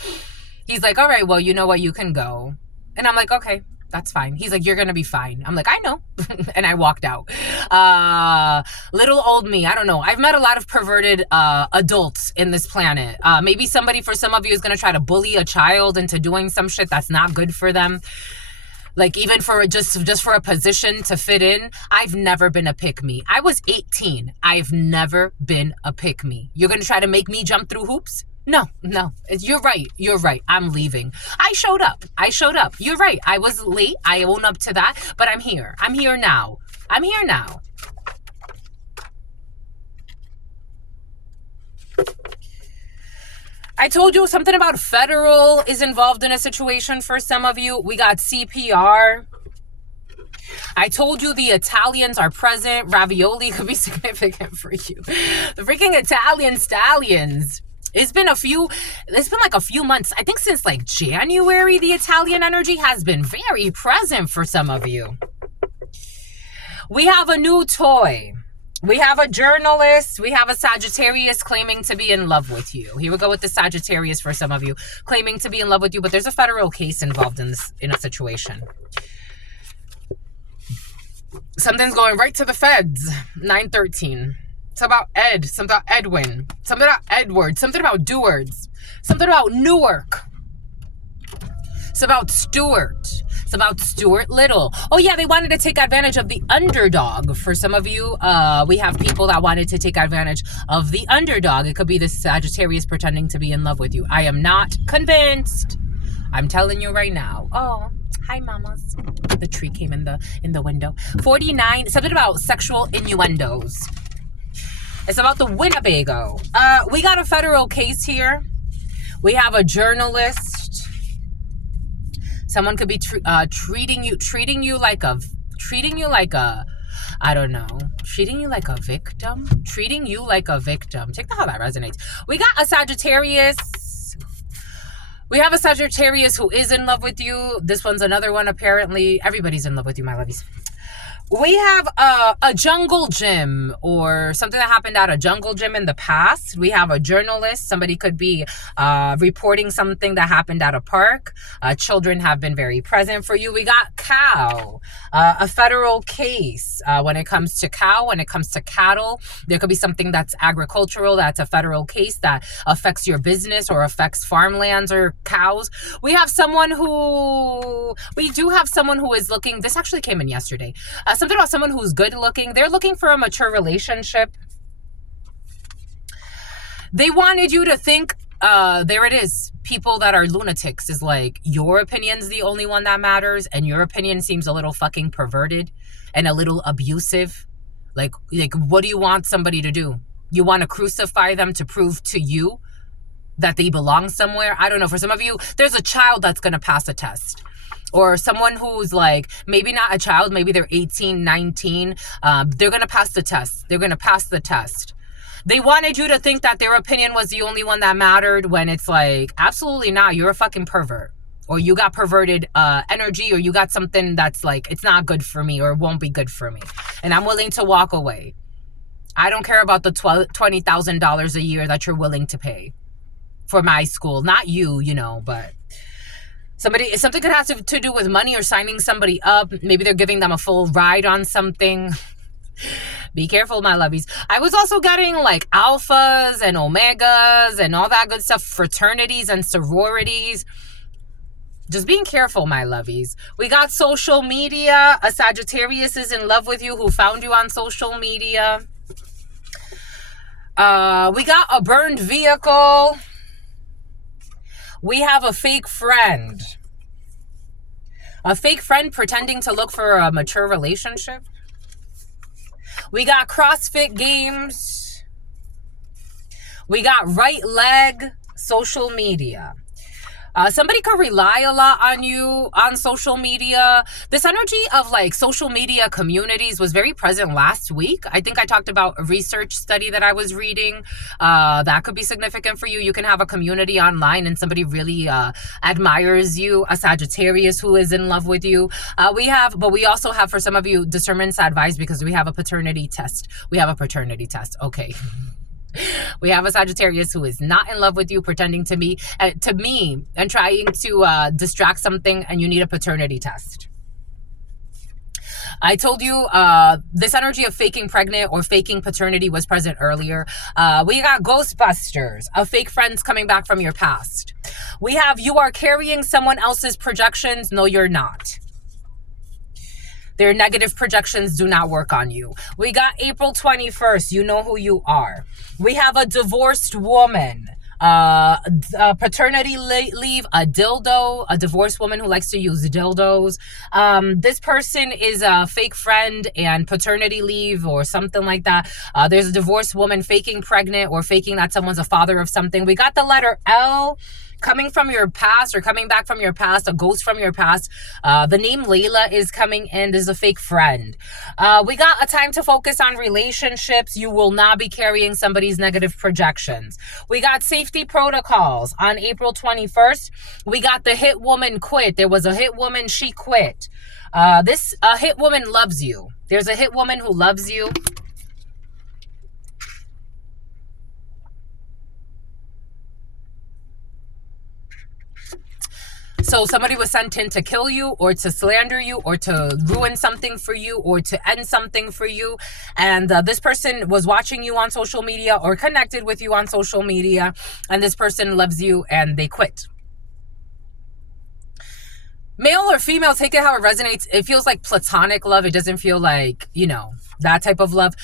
He's like, all right, well, you know what? You can go. And I'm like, okay. That's fine. He's like, you're going to be fine. I'm like, I know. And I walked out. Little old me. I don't know. I've met a lot of perverted adults in this planet. Maybe somebody, for some of you, is going to try to bully a child into doing some shit that's not good for them. Like, even for just for a position to fit in. I've never been a pick-me. I was 18. I've never been a pick-me. You're going to try to make me jump through hoops? No. You're right. I'm leaving. I showed up. You're right. I was late. I own up to that, but I'm here. I'm here now. I told you something about federal is involved in a situation for some of you. We got CPR. I told you the Italians are present. Ravioli could be significant for you. The freaking Italian stallions. It's been like a few months. I think since like January, the Italian energy has been very present for some of you. We have a new toy. We have a journalist. We have a Sagittarius claiming to be in love with you. Here we go with the Sagittarius for some of you, claiming to be in love with you, but there's a federal case involved in a situation. Something's going right to the feds. 913. It's about Ed, something about Edwin, something about Edward, something about Dewards, something about Newark. It's about Stuart. It's about Stuart Little. Oh yeah, they wanted to take advantage of the underdog. For some of you, we have people that wanted to take advantage of the underdog. It could be the Sagittarius pretending to be in love with you. I am not convinced. I'm telling you right now. Oh, hi mamas. The tree came in the window. 49, something about sexual innuendos. It's about the Winnebago. We got a federal case here. We have a journalist. Someone could be treating you like a I don't know, treating you like a victim. Treating you like a victim. Take that how that resonates. We got a Sagittarius. We have a Sagittarius who is in love with you. This one's another one, apparently. Everybody's in love with you, my lovies. We have a jungle gym, or something that happened at a jungle gym in the past. We have a journalist. Somebody could be reporting something that happened at a park. Children have been very present for you. We got cow, a federal case. When it comes to cow, when it comes to cattle, there could be something that's agricultural, that's a federal case that affects your business or affects farmlands or cows. We do have someone who is looking, this actually came in yesterday, something about someone who's good looking. They're looking for a mature relationship. They wanted you to think, there it is. People that are lunatics is like, your opinion's the only one that matters, and your opinion seems a little fucking perverted and a little abusive. Like what do you want somebody to do? You want to crucify them to prove to you that they belong somewhere? I don't know. For some of you, there's a child that's going to pass a test. Or someone who's like, maybe not a child, maybe they're 18, 19. They're going to pass the test. They're going to pass the test. They wanted you to think that their opinion was the only one that mattered, when it's like, absolutely not. You're a fucking pervert. Or you got perverted energy, or you got something that's like, it's not good for me, or won't be good for me. And I'm willing to walk away. I don't care about the $20,000 a year that you're willing to pay for my school. Not you, but... something could have to do with money or signing somebody up. Maybe they're giving them a full ride on something. Be careful, my lovies. I was also getting like alphas and omegas and all that good stuff. Fraternities and sororities. Just being careful, my lovies. We got social media. A Sagittarius is in love with you who found you on social media. We got a burned vehicle. We have a fake friend. A fake friend pretending to look for a mature relationship. We got CrossFit games. We got right leg, social media. Somebody could rely a lot on you on social media. This energy of like social media communities was very present last week. I think I talked about a research study that I was reading. That could be significant for you. You can have a community online and somebody really admires you, a Sagittarius who is in love with you. But we also have, for some of you, discernment's advised because we have a paternity test. Okay. We have a Sagittarius who is not in love with you, pretending to me and trying to distract something, and you need a paternity test. I told you this energy of faking pregnant or faking paternity was present earlier. We got Ghostbusters, a fake friends coming back from your past. We have you are carrying someone else's projections. No, you're not. Their negative projections do not work on you. We got April 21st. You know who you are. We have a divorced woman. A paternity leave, a dildo, a divorced woman who likes to use dildos. This person is a fake friend and paternity leave or something like that. There's a divorced woman faking pregnant or faking that someone's a father of something. We got the letter L. Coming from your past or coming back from your past, a ghost from your past. The name Layla is coming in. This is a fake friend. We got a time to focus on relationships. You will not be carrying somebody's negative projections. We got safety protocols on April 21st. We got the hit woman quit. There was a hit woman, she quit. A hit woman loves you. There's a hit woman who loves you. So somebody was sent in to kill you or to slander you or to ruin something for you or to end something for you. And this person was watching you on social media or connected with you on social media. And this person loves you and they quit. Male or female, take it how it resonates. It feels like platonic love. It doesn't feel like, that type of love.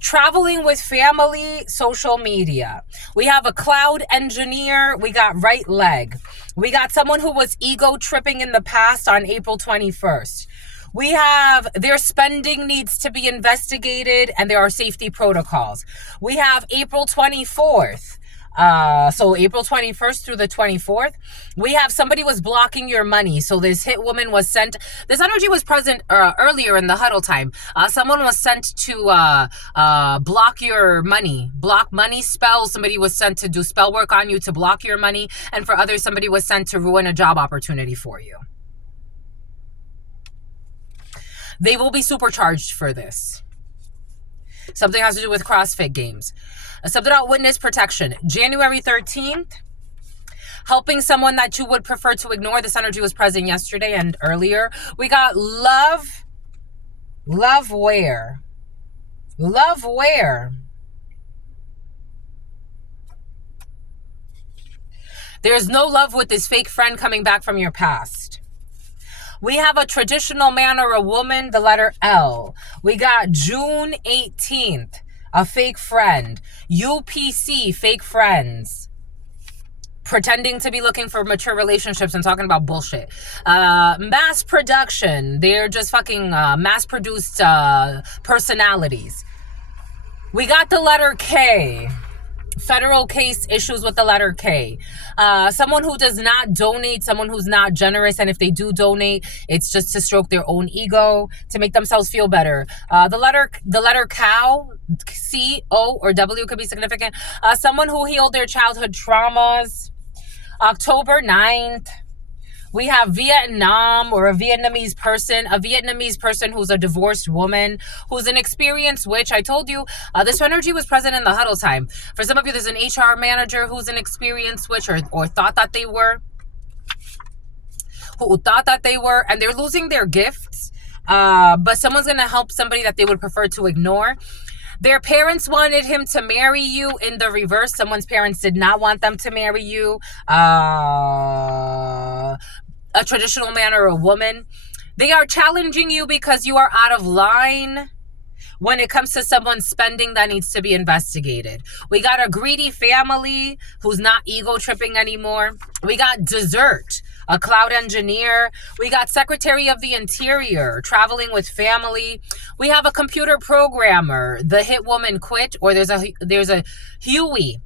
Traveling with family, social media. We have a cloud engineer. We got right leg. We got someone who was ego tripping in the past on April 21st. We have their spending needs to be investigated and there are safety protocols. We have April 24th. So April 21st through the 24th, we have somebody was blocking your money. So this hit woman was sent. This energy was present earlier in the huddle time. Someone was sent to block your money, block money spells. Somebody was sent to do spell work on you to block your money. And for others, somebody was sent to ruin a job opportunity for you. They will be supercharged for this. Something has to do with CrossFit games. Something about witness protection. January 13th, helping someone that you would prefer to ignore. This energy was present yesterday and earlier. We got love. Love where? Love where? There's no love with this fake friend coming back from your past. We have a traditional man or a woman, the letter L. We got June 18th, a fake friend. UPC, fake friends. Pretending to be looking for mature relationships and talking about bullshit. Mass production. They're just fucking mass-produced personalities. We got the letter K. Federal case issues with the letter K. Someone who does not donate, someone who's not generous, and if they do donate, it's just to stroke their own ego, to make themselves feel better. The letter cow, C, O, or W could be significant. Someone who healed their childhood traumas. October 9th. We have Vietnam or a Vietnamese person who's a divorced woman, who's an experienced witch. I told you this energy was present in the huddle time. For some of you, there's an HR manager who's an experienced witch or thought that they were, and they're losing their gifts. But someone's going to help somebody that they would prefer to ignore. Their parents wanted him to marry you. In the reverse, someone's parents did not want them to marry you. A traditional man or a woman. They are challenging you because you are out of line when it comes to someone's spending that needs to be investigated. We got a greedy family who's not ego tripping anymore. We got dessert, a cloud engineer. We got Secretary of the Interior, traveling with family. We have a computer programmer. The hit woman quit, or there's a Huey.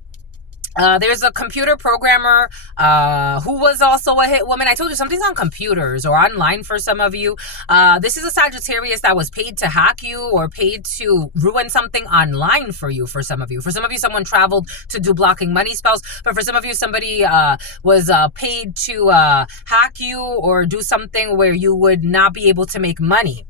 There's a computer programmer who was also a hit woman. I told you something's on computers or online for some of you. This is a Sagittarius that was paid to hack you or paid to ruin something online for you for some of you. For some of you, someone traveled to do blocking money spells. But for some of you, somebody was paid to hack you or do something where you would not be able to make money.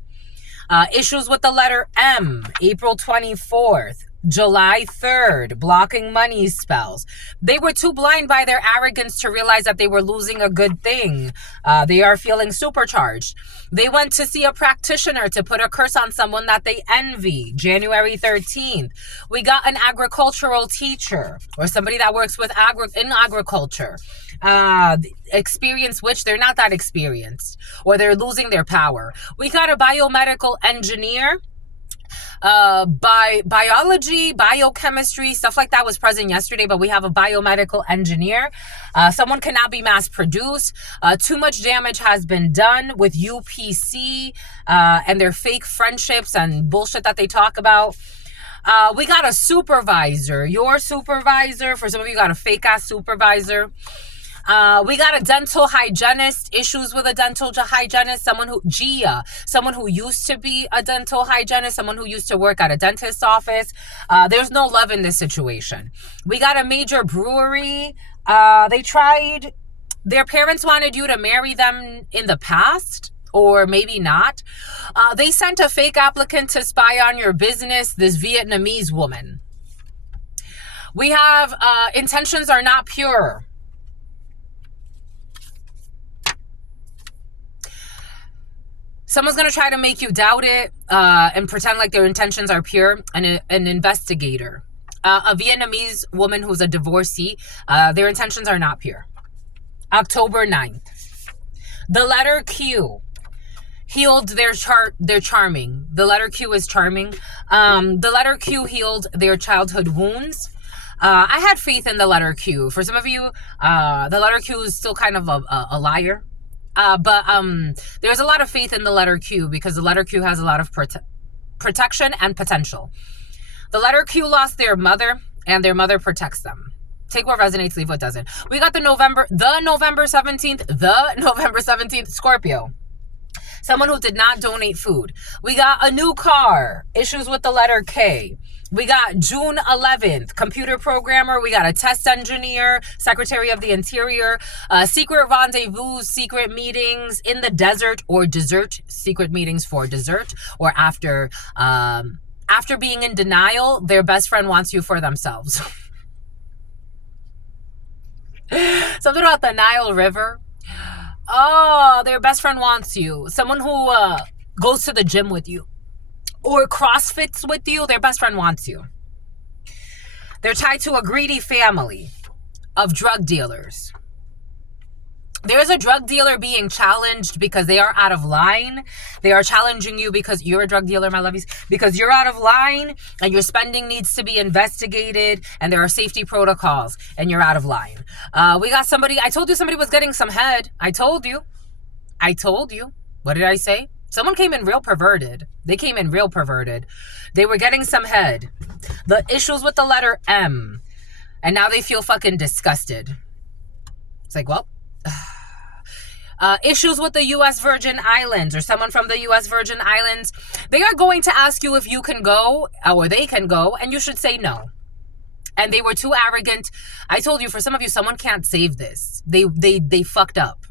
Issues with the letter M, April 24th. July 3rd, blocking money spells. They were too blind by their arrogance to realize that they were losing a good thing. They are feeling supercharged. They went to see a practitioner to put a curse on someone that they envy. January 13th. We got an agricultural teacher or somebody that works with in agriculture. Experienced witch, they're not that experienced or they're losing their power. We got a biomedical engineer. Biology, biochemistry, stuff like that was present yesterday, but we have a biomedical engineer. Someone cannot be mass produced. Too much damage has been done with UPC and their fake friendships and bullshit that they talk about. We got a supervisor, your supervisor. For some of you, got a fake ass supervisor. We got a dental hygienist, issues with a dental hygienist, someone who used to be a dental hygienist, someone who used to work at a dentist's office. There's no love in this situation. We got a major brewery. Their parents wanted you to marry them in the past, or maybe not. They sent a fake applicant to spy on your business, this Vietnamese woman. We have intentions are not pure. Someone's going to try to make you doubt it and pretend like their intentions are pure. An investigator. A Vietnamese woman who's a divorcee. Their intentions are not pure. October 9th. The letter Q. Healed they're charming. The letter Q is charming. The letter Q healed their childhood wounds. I had faith in the letter Q. For some of you, the letter Q is still kind of a liar. But there's a lot of faith in the letter Q because the letter Q has a lot of protection and potential. The letter Q lost their mother and their mother protects them. Take what resonates, leave what doesn't. We got the November 17th, Scorpio. Someone who did not donate food. We got a new car. Issues with the letter K. We got June 11th, computer programmer. We got a test engineer, secretary of the interior, secret rendezvous, secret meetings in the desert or dessert, secret meetings for dessert, or after being in denial, their best friend wants you for themselves. Something about the Nile River. Oh, their best friend wants you. Someone who goes to the gym with you or CrossFits with you, their best friend wants you. They're tied to a greedy family of drug dealers. There's a drug dealer being challenged because they are out of line. They are challenging you because you're a drug dealer, my lovies, because you're out of line and your spending needs to be investigated and there are safety protocols and you're out of line. We got somebody, I told you somebody was getting some head. I told you. What did I say? Someone came in real perverted. They came in real perverted. They were getting some head. The issues with the letter M. And now they feel fucking disgusted. It's like, well, issues with the U.S. Virgin Islands or someone from the U.S. Virgin Islands. They are going to ask you if you can go or they can go, and you should say no. And they were too arrogant. I told you, for some of you, someone can't save this. They fucked up.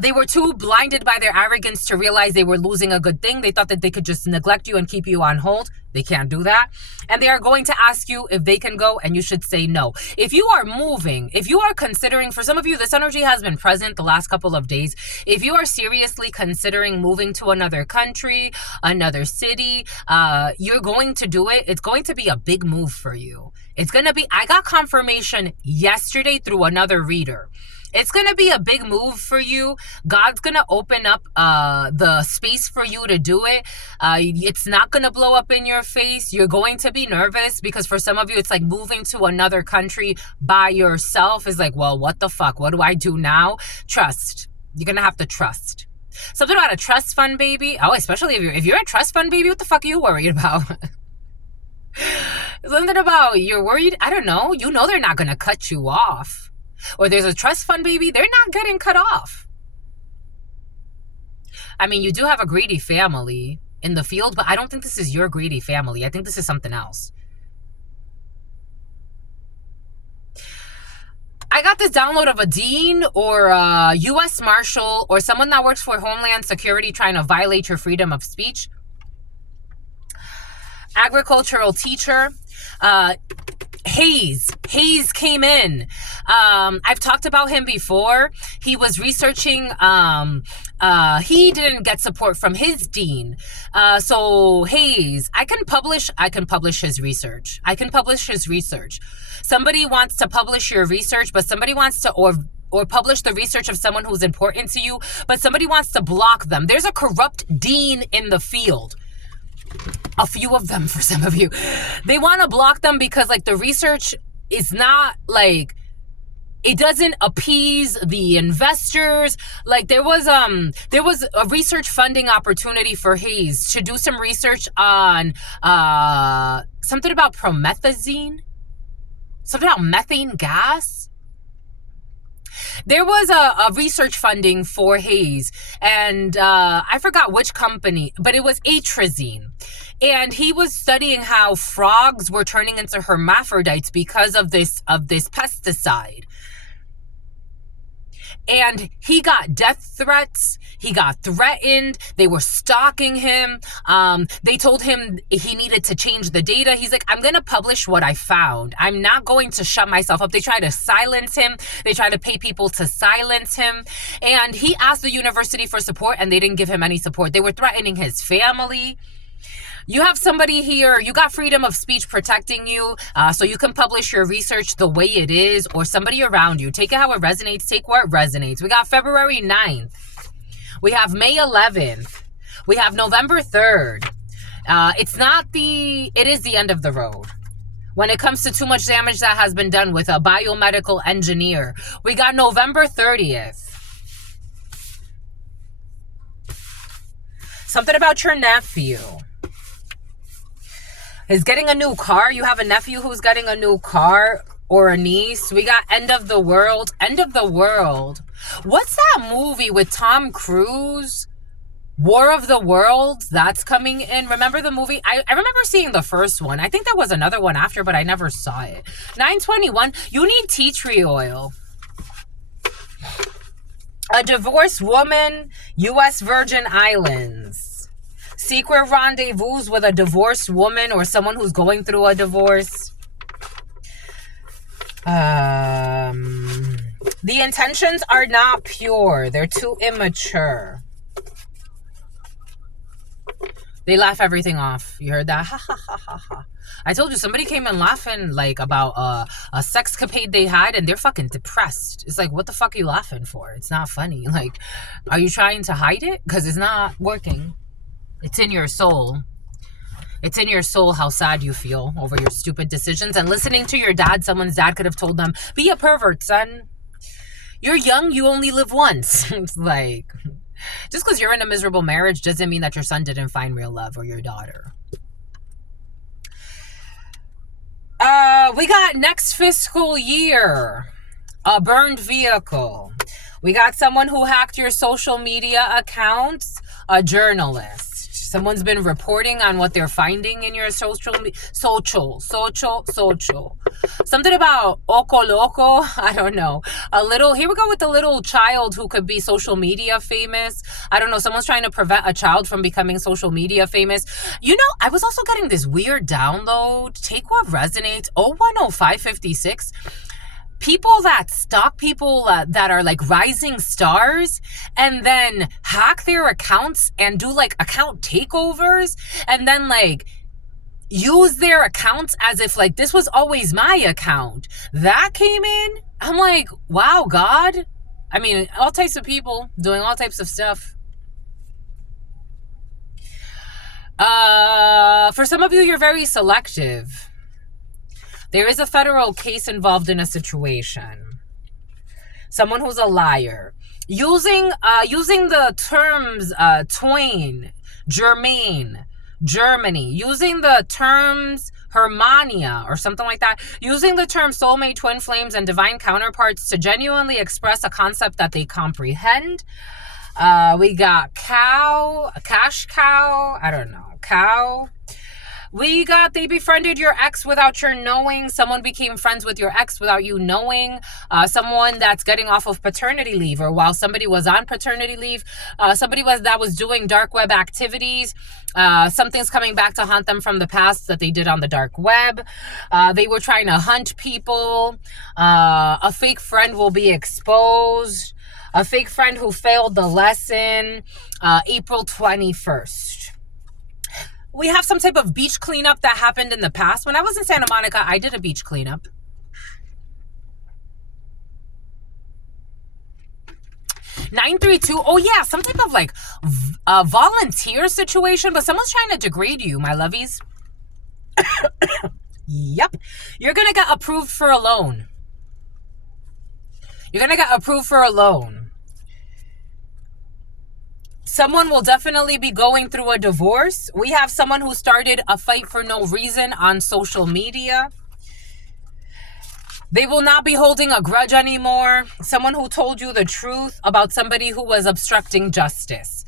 They were too blinded by their arrogance to realize they were losing a good thing. They thought that they could just neglect you and keep you on hold. They can't do that. And they are going to ask you if they can go, and you should say no. If you are moving, if you are considering, for some of you, this energy has been present the last couple of days. If you are seriously considering moving to another country, another city, you're going to do it. It's going to be a big move for you. It's going to be, I got confirmation yesterday through another reader. It's going to be a big move for you. God's going to open up the space for you to do it. It's not going to blow up in your face. You're going to be nervous because for some of you, it's like moving to another country by yourself is like, well, what the fuck? What do I do now? Trust. You're going to have to trust. Something about a trust fund baby. Oh, especially if you're a trust fund baby, what the fuck are you worried about? Something about you're worried. I don't know. You know they're not going to cut you off. Or there's a trust fund baby, they're not getting cut off. I mean, you do have a greedy family in the field, but I don't think this is your greedy family. I think this is something else. I got this download of a dean or a U.S. Marshal or someone that works for Homeland Security trying to violate your freedom of speech. Agricultural teacher. Hayes came in. I've talked about him before. He was researching. He didn't get support from his dean. So Hayes, I can publish his research. Somebody wants to publish your research, but somebody wants to or publish the research of someone who's important to you, but somebody wants to block them. There's a corrupt dean in the field. A few of them for some of you. They want to block them because like the research is not like, it doesn't appease the investors. Like there was a research funding opportunity for Hayes to do some research on something about promethazine, something about methane gas. There was a research funding for Hayes, and I forgot which company, but it was atrazine. And he was studying how frogs were turning into hermaphrodites because of this pesticide. And he got death threats. He got threatened. They were stalking him. They told him he needed to change the data. He's like, I'm going to publish what I found. I'm not going to shut myself up. They tried to silence him. They tried to pay people to silence him. And he asked the university for support, and they didn't give him any support. They were threatening his family. You have somebody here, you got freedom of speech protecting you, so you can publish your research the way it is, or somebody around you. Take it how it resonates, take where it resonates. We got February 9th. We have May 11th. We have November 3rd. It is the end of the road. When it comes to too much damage that has been done with a biomedical engineer. We got November 30th. Something about your nephew. Is getting a new car. You have a nephew who's getting a new car. or a niece. We got End of the World. End of the World. What's that movie with Tom Cruise? War of the Worlds, that's coming in. Remember the movie? I remember seeing the first one. I think there was another one after, but I never saw it. 921, you need tea tree oil. A divorced woman, U.S. Virgin Islands. Secret rendezvous with a divorced woman or someone who's going through a divorce. The intentions are not pure. They're too immature. They laugh everything off. You heard that? Ha ha ha ha ha. I told you, somebody came in laughing like about a sexcapade they had, and they're fucking depressed. It's like, what the fuck are you laughing for? It's not funny. Like, are you trying to hide it? Because it's not working. It's in your soul. It's in your soul how sad you feel over your stupid decisions. And listening to your dad, someone's dad could have told them, be a pervert, son. You're young, you only live once. It's like, just because you're in a miserable marriage doesn't mean that your son didn't find real love, or your daughter. We got next fiscal year, a burned vehicle. We got someone who hacked your social media accounts, a journalist. Someone's been reporting on what they're finding in your social. Something about Oco Loco. I don't know. Here we go with the little child who could be social media famous. I don't know. Someone's trying to prevent a child from becoming social media famous. You know, I was also getting this weird download. Take what resonates. 010556. People that stalk people that are like rising stars and then hack their accounts and do like account takeovers and then like use their accounts as if like this was always my account. That came in. I'm like, wow, God. I mean, all types of people doing all types of stuff. For some of you, you're very selective. There is a federal case involved in a situation. Someone who's a liar. Using the terms twain, Germain, Germany. Using the terms Hermania or something like that. Using the term soulmate, twin flames, and divine counterparts to genuinely express a concept that they comprehend. We got cash cow. I don't know. Cow. We got they befriended your ex without your knowing. Someone became friends with your ex without you knowing. Someone that's getting off of paternity leave, or while somebody was on paternity leave, somebody that was doing dark web activities. Something's coming back to haunt them from the past that they did on the dark web. They were trying to hunt people. A fake friend will be exposed. A fake friend who failed the lesson. April 21st. We have some type of beach cleanup that happened in the past. When I was in Santa Monica, I did a beach cleanup. 932. Oh yeah, some type of like volunteer situation, but someone's trying to degrade you, my lovies. Yep. You're going to get approved for a loan. You're going to get approved for a loan. Someone will definitely be going through a divorce. We have someone who started a fight for no reason on social media. They will not be holding a grudge anymore. Someone who told you the truth about somebody who was obstructing justice.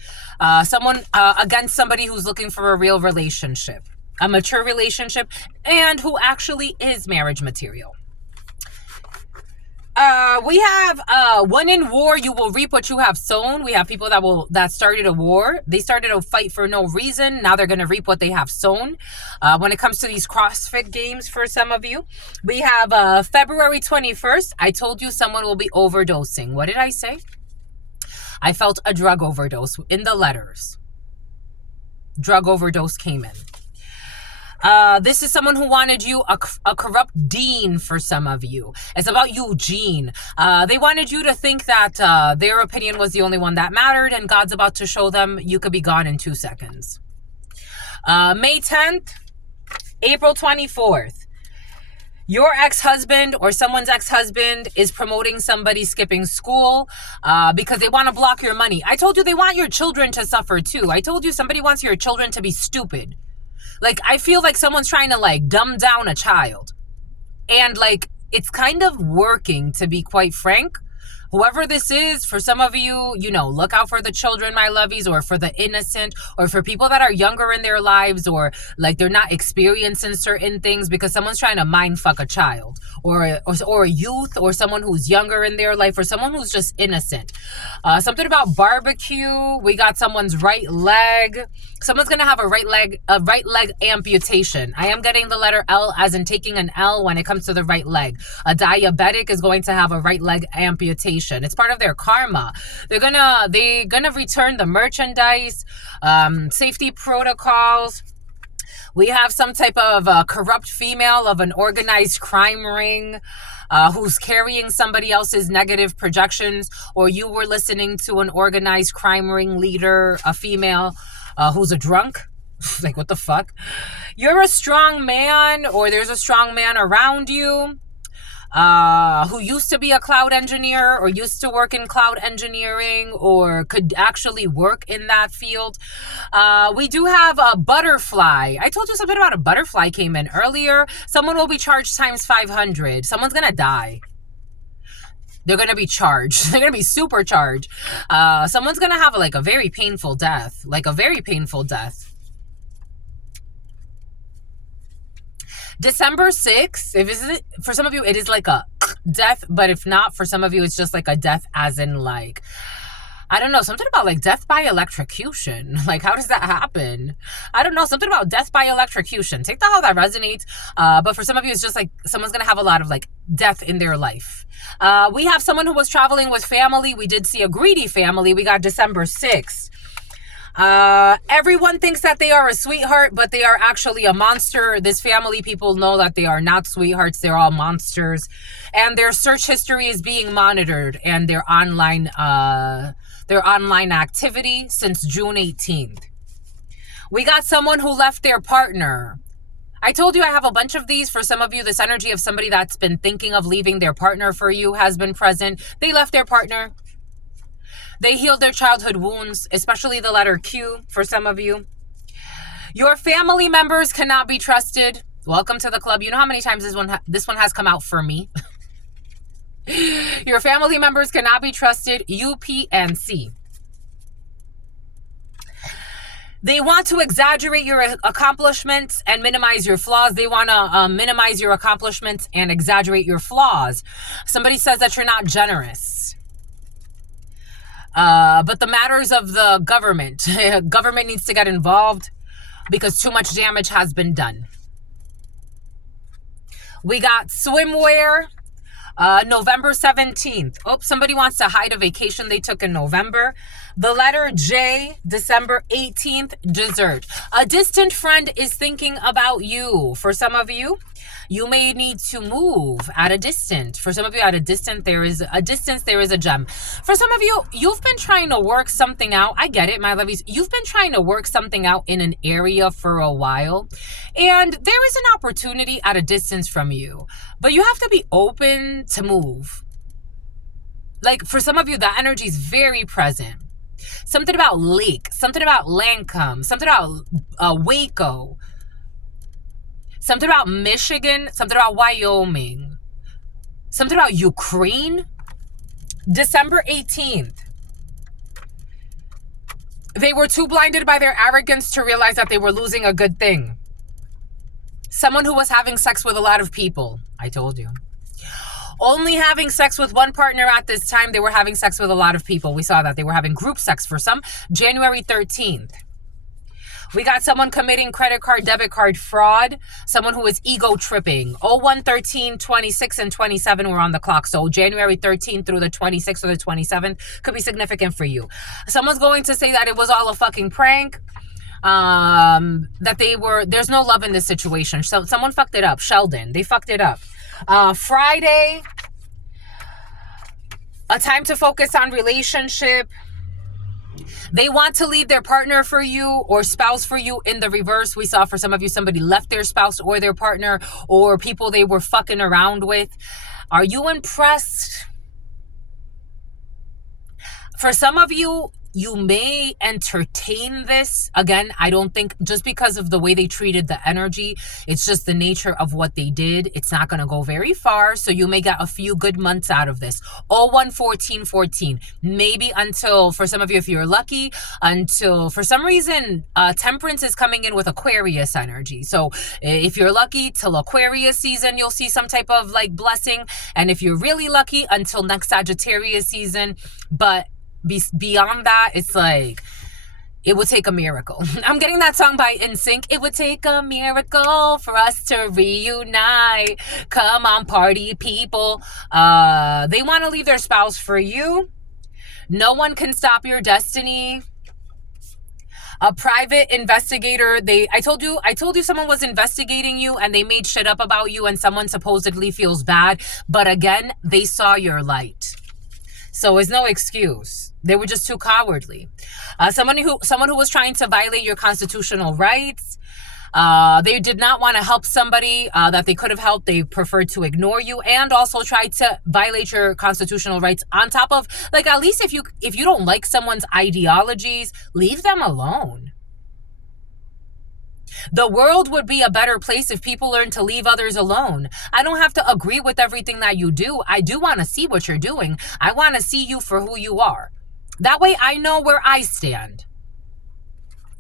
Someone against somebody who's looking for a real relationship, a mature relationship, and who actually is marriage material. We have when in war you will reap what you have sown. We have people that started a war. They started a fight for no reason. Now they're going to reap what they have sown. When it comes to these CrossFit games, for some of you, we have February 21st. I told you someone will be overdosing. What did I say? I felt a drug overdose in the letters. Drug overdose came in. This is someone who wanted you, a corrupt dean for some of you. It's about Eugene. They wanted you to think that their opinion was the only one that mattered, and God's about to show them you could be gone in 2 seconds. May 10th, April 24th. Your ex-husband or someone's ex-husband is promoting somebody skipping school because they want to block your money. I told you they want your children to suffer too. I told you somebody wants your children to be stupid. Like, I feel like someone's trying to, like, dumb down a child. And, like, it's kind of working, to be quite frank. Whoever this is, for some of you, look out for the children, my lovies, or for the innocent, or for people that are younger in their lives, or like they're not experiencing certain things because someone's trying to mind fuck a child, or a youth, or someone who's younger in their life, or someone who's just innocent. Something about barbecue. We got someone's right leg. Someone's gonna have a right leg amputation. I am getting the letter L as in taking an L when it comes to the right leg. A diabetic is going to have a right leg amputation. It's part of their karma. They're gonna return the merchandise, safety protocols. We have some type of corrupt female of an organized crime ring who's carrying somebody else's negative projections, or you were listening to an organized crime ring leader, a female who's a drunk. Like, what the fuck? You're a strong man, or there's a strong man around you who used to be a cloud engineer, or used to work in cloud engineering, or could actually work in that field. We do have a butterfly. I told you something about a butterfly came in earlier. Someone will be charged times 500. Someone's gonna die. They're going to be charged. They're going to be supercharged. Someone's going to have like a very painful death. December 6th, for some of you, it is like a death, but if not, for some of you, it's just like a death as in like, I don't know, something about like death by electrocution. Like, how does that happen? I don't know, something about death by electrocution. Take that how that resonates. But for some of you, it's just like someone's going to have a lot of like death in their life. We have someone who was traveling with family. We did see a greedy family. We got December 6th. Everyone thinks that they are a sweetheart, but they are actually a monster. This family, people know that they are not sweethearts. They're all monsters. And their search history is being monitored, and their online activity since June 18th. We got someone who left their partner. I told you I have a bunch of these. For some of you, this energy of somebody that's been thinking of leaving their partner for you has been present. They left their partner. They healed their childhood wounds, especially the letter Q for some of you. Your family members cannot be trusted. Welcome to the club. You know how many times this one has come out for me? Your family members cannot be trusted. U, P, and C. They want to exaggerate your accomplishments and minimize your flaws. They want to minimize your accomplishments and exaggerate your flaws. Somebody says that you're not generous. But the matters of the government needs to get involved because too much damage has been done. We got swimwear, November 17th. Oh, somebody wants to hide a vacation they took in November. The letter J, December 18th, dessert. A distant friend is thinking about you. For some of you, you may need to move at a distance. For some of you, at a distance, there is a gem. For some of you, you've been trying to work something out. I get it, my lovies. You've been trying to work something out in an area for a while. And there is an opportunity at a distance from you. But you have to be open to move. Like, for some of you, that energy is very present. Something about Lake. Something about Lancome. Something about Waco. Something about Michigan, something about Wyoming, something about Ukraine. December 18th. They were too blinded by their arrogance to realize that they were losing a good thing. Someone who was having sex with a lot of people. I told you. Only having sex with one partner at this time, they were having sex with a lot of people. We saw that. They were having group sex for some. January 13th. We got someone committing credit card, debit card fraud. Someone who is ego tripping. 01, 13, 26, and 27 were on the clock. So January 13th through the 26th or the 27th could be significant for you. Someone's going to say that it was all a fucking prank. There's no love in this situation. So someone fucked it up. Sheldon, they fucked it up. Friday, a time to focus on relationship. They want to leave their partner for you or spouse for you. In the reverse, we saw for some of you, somebody left their spouse or their partner or people they were fucking around with. Are you impressed? For some of you, you may entertain this. Again, I don't think just because of the way they treated the energy, it's just the nature of what they did. It's not going to go very far. So you may get a few good months out of this. 011414. Maybe until, for some of you, if you're lucky, until for some reason, Temperance is coming in with Aquarius energy. So if you're lucky till Aquarius season, you'll see some type of like blessing. And if you're really lucky, until next Sagittarius season. But beyond that, it's like it would take a miracle. I'm getting that song by NSYNC. It would take a miracle for us to reunite. Come on, party people. They want to leave their spouse for you. No one can stop your destiny. A private investigator, I told you someone was investigating you and they made shit up about you and someone supposedly feels bad, but again, they saw your light. So it's no excuse. They were just too cowardly. Someone who was trying to violate your constitutional rights. They did not want to help somebody that they could have helped. They preferred to ignore you and also tried to violate your constitutional rights. On top of, like, at least if you don't like someone's ideologies, leave them alone. The world would be a better place if people learn to leave others alone. I don't have to agree with everything that you do. I do want to see what you're doing. I want to see you for who you are. That way I know where I stand.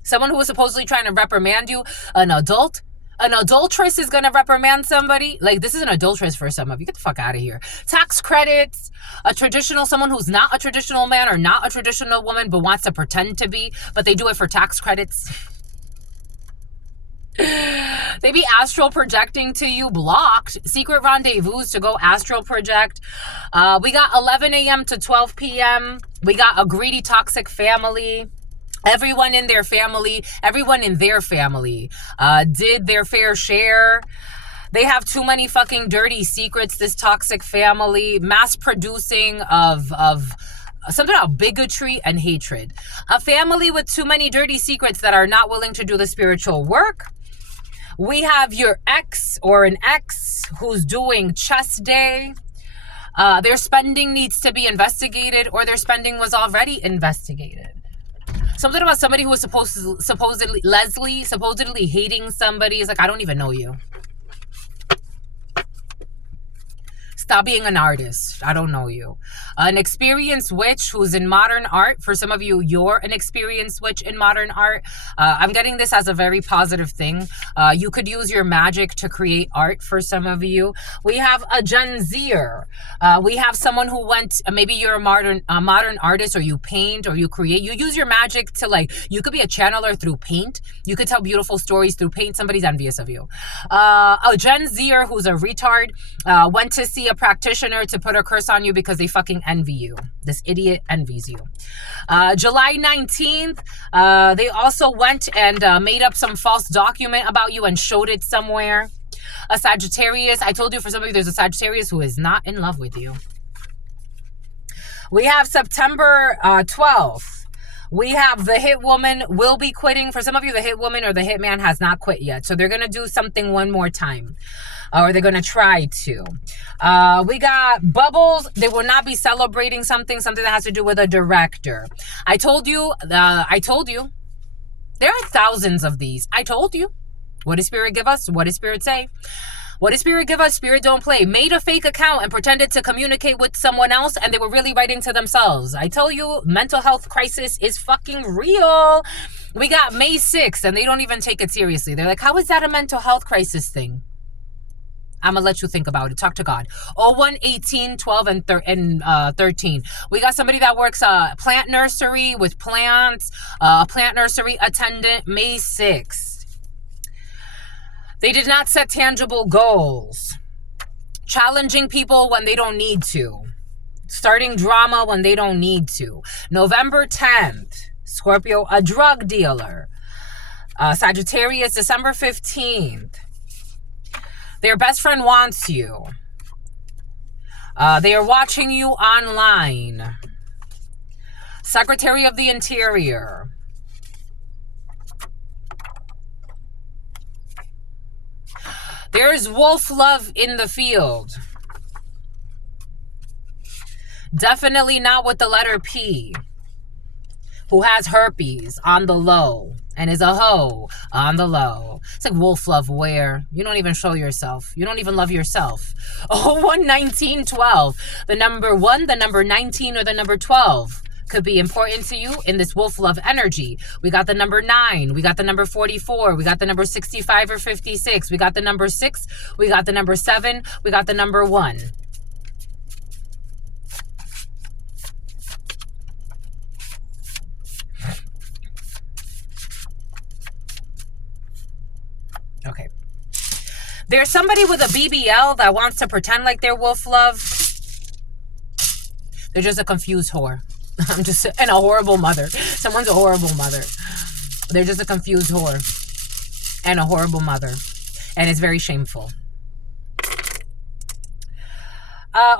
Someone who was supposedly trying to reprimand you, an adulteress is going to reprimand somebody. Like, this is an adulteress for some of you. Get the fuck out of here. Tax credits, someone who's not a traditional man or not a traditional woman but wants to pretend to be, but they do it for tax credits. They be astral projecting to you, blocked. Secret rendezvous to go astral project. We got 11 a.m. to 12 p.m. We got a greedy, toxic family. Everyone in their family did their fair share. They have too many fucking dirty secrets, this toxic family. Mass producing of something about bigotry and hatred. A family with too many dirty secrets that are not willing to do the spiritual work. We have your ex or an ex who's doing chest day. Their spending needs to be investigated, or their spending was already investigated. Something about somebody who was supposedly hating somebody. Is like, I don't even know you. Stop being an artist. I don't know you. An experienced witch who's in modern art. For some of you, you're an experienced witch in modern art. I'm getting this as a very positive thing. You could use your magic to create art for some of you. We have a Gen Zer. We have someone who went, maybe you're a modern artist, or you paint, or you create. You use your magic to, like, you could be a channeler through paint. You could tell beautiful stories through paint. Somebody's envious of you. A Gen Zer who's a retard went to see a practitioner to put a curse on you because they fucking envy you. This idiot envies you. July 19th, they also went and made up some false document about you and showed it somewhere. A Sagittarius. I told you, for some of you, there's a Sagittarius who is not in love with you. We have September 12th. We have the hit woman will be quitting. For some of you, the hit woman or the hit man has not quit yet. So they're going to do something one more time. Or they're going to try to. We got Bubbles. They will not be celebrating something that has to do with a director. I told you. There are thousands of these. I told you. What does Spirit give us? What does Spirit say? What does Spirit give us? Spirit don't play. Made a fake account and pretended to communicate with someone else, and they were really writing to themselves. I tell you, mental health crisis is fucking real. We got May 6th, and they don't even take it seriously. They're like, how is that a mental health crisis thing? I'm going to let you think about it. Talk to God. 01, 18, 12, and 13. We got somebody that works plant nursery with plants, plant nursery attendant, May 6th. They did not set tangible goals. Challenging people when they don't need to. Starting drama when they don't need to. November 10th, Scorpio, a drug dealer. Sagittarius, December 15th. Their best friend wants you. They are watching you online. Secretary of the Interior. There's wolf love in the field. Definitely not with the letter P. who has herpes on the low and is a hoe on the low. It's like wolf love where you don't even show yourself. You don't even love yourself. Oh, 11912. The number 1, the number 19, or the number 12 could be important to you in this wolf love energy. We got the number 9. We got the number 44. We got the number 65 or 56. We got the number 6. We got the number 7. We got the number 1. Okay. There's somebody with a BBL that wants to pretend like they're wolf love. They're just a confused whore. And a horrible mother. Someone's a horrible mother. They're just a confused whore and a horrible mother. And it's very shameful.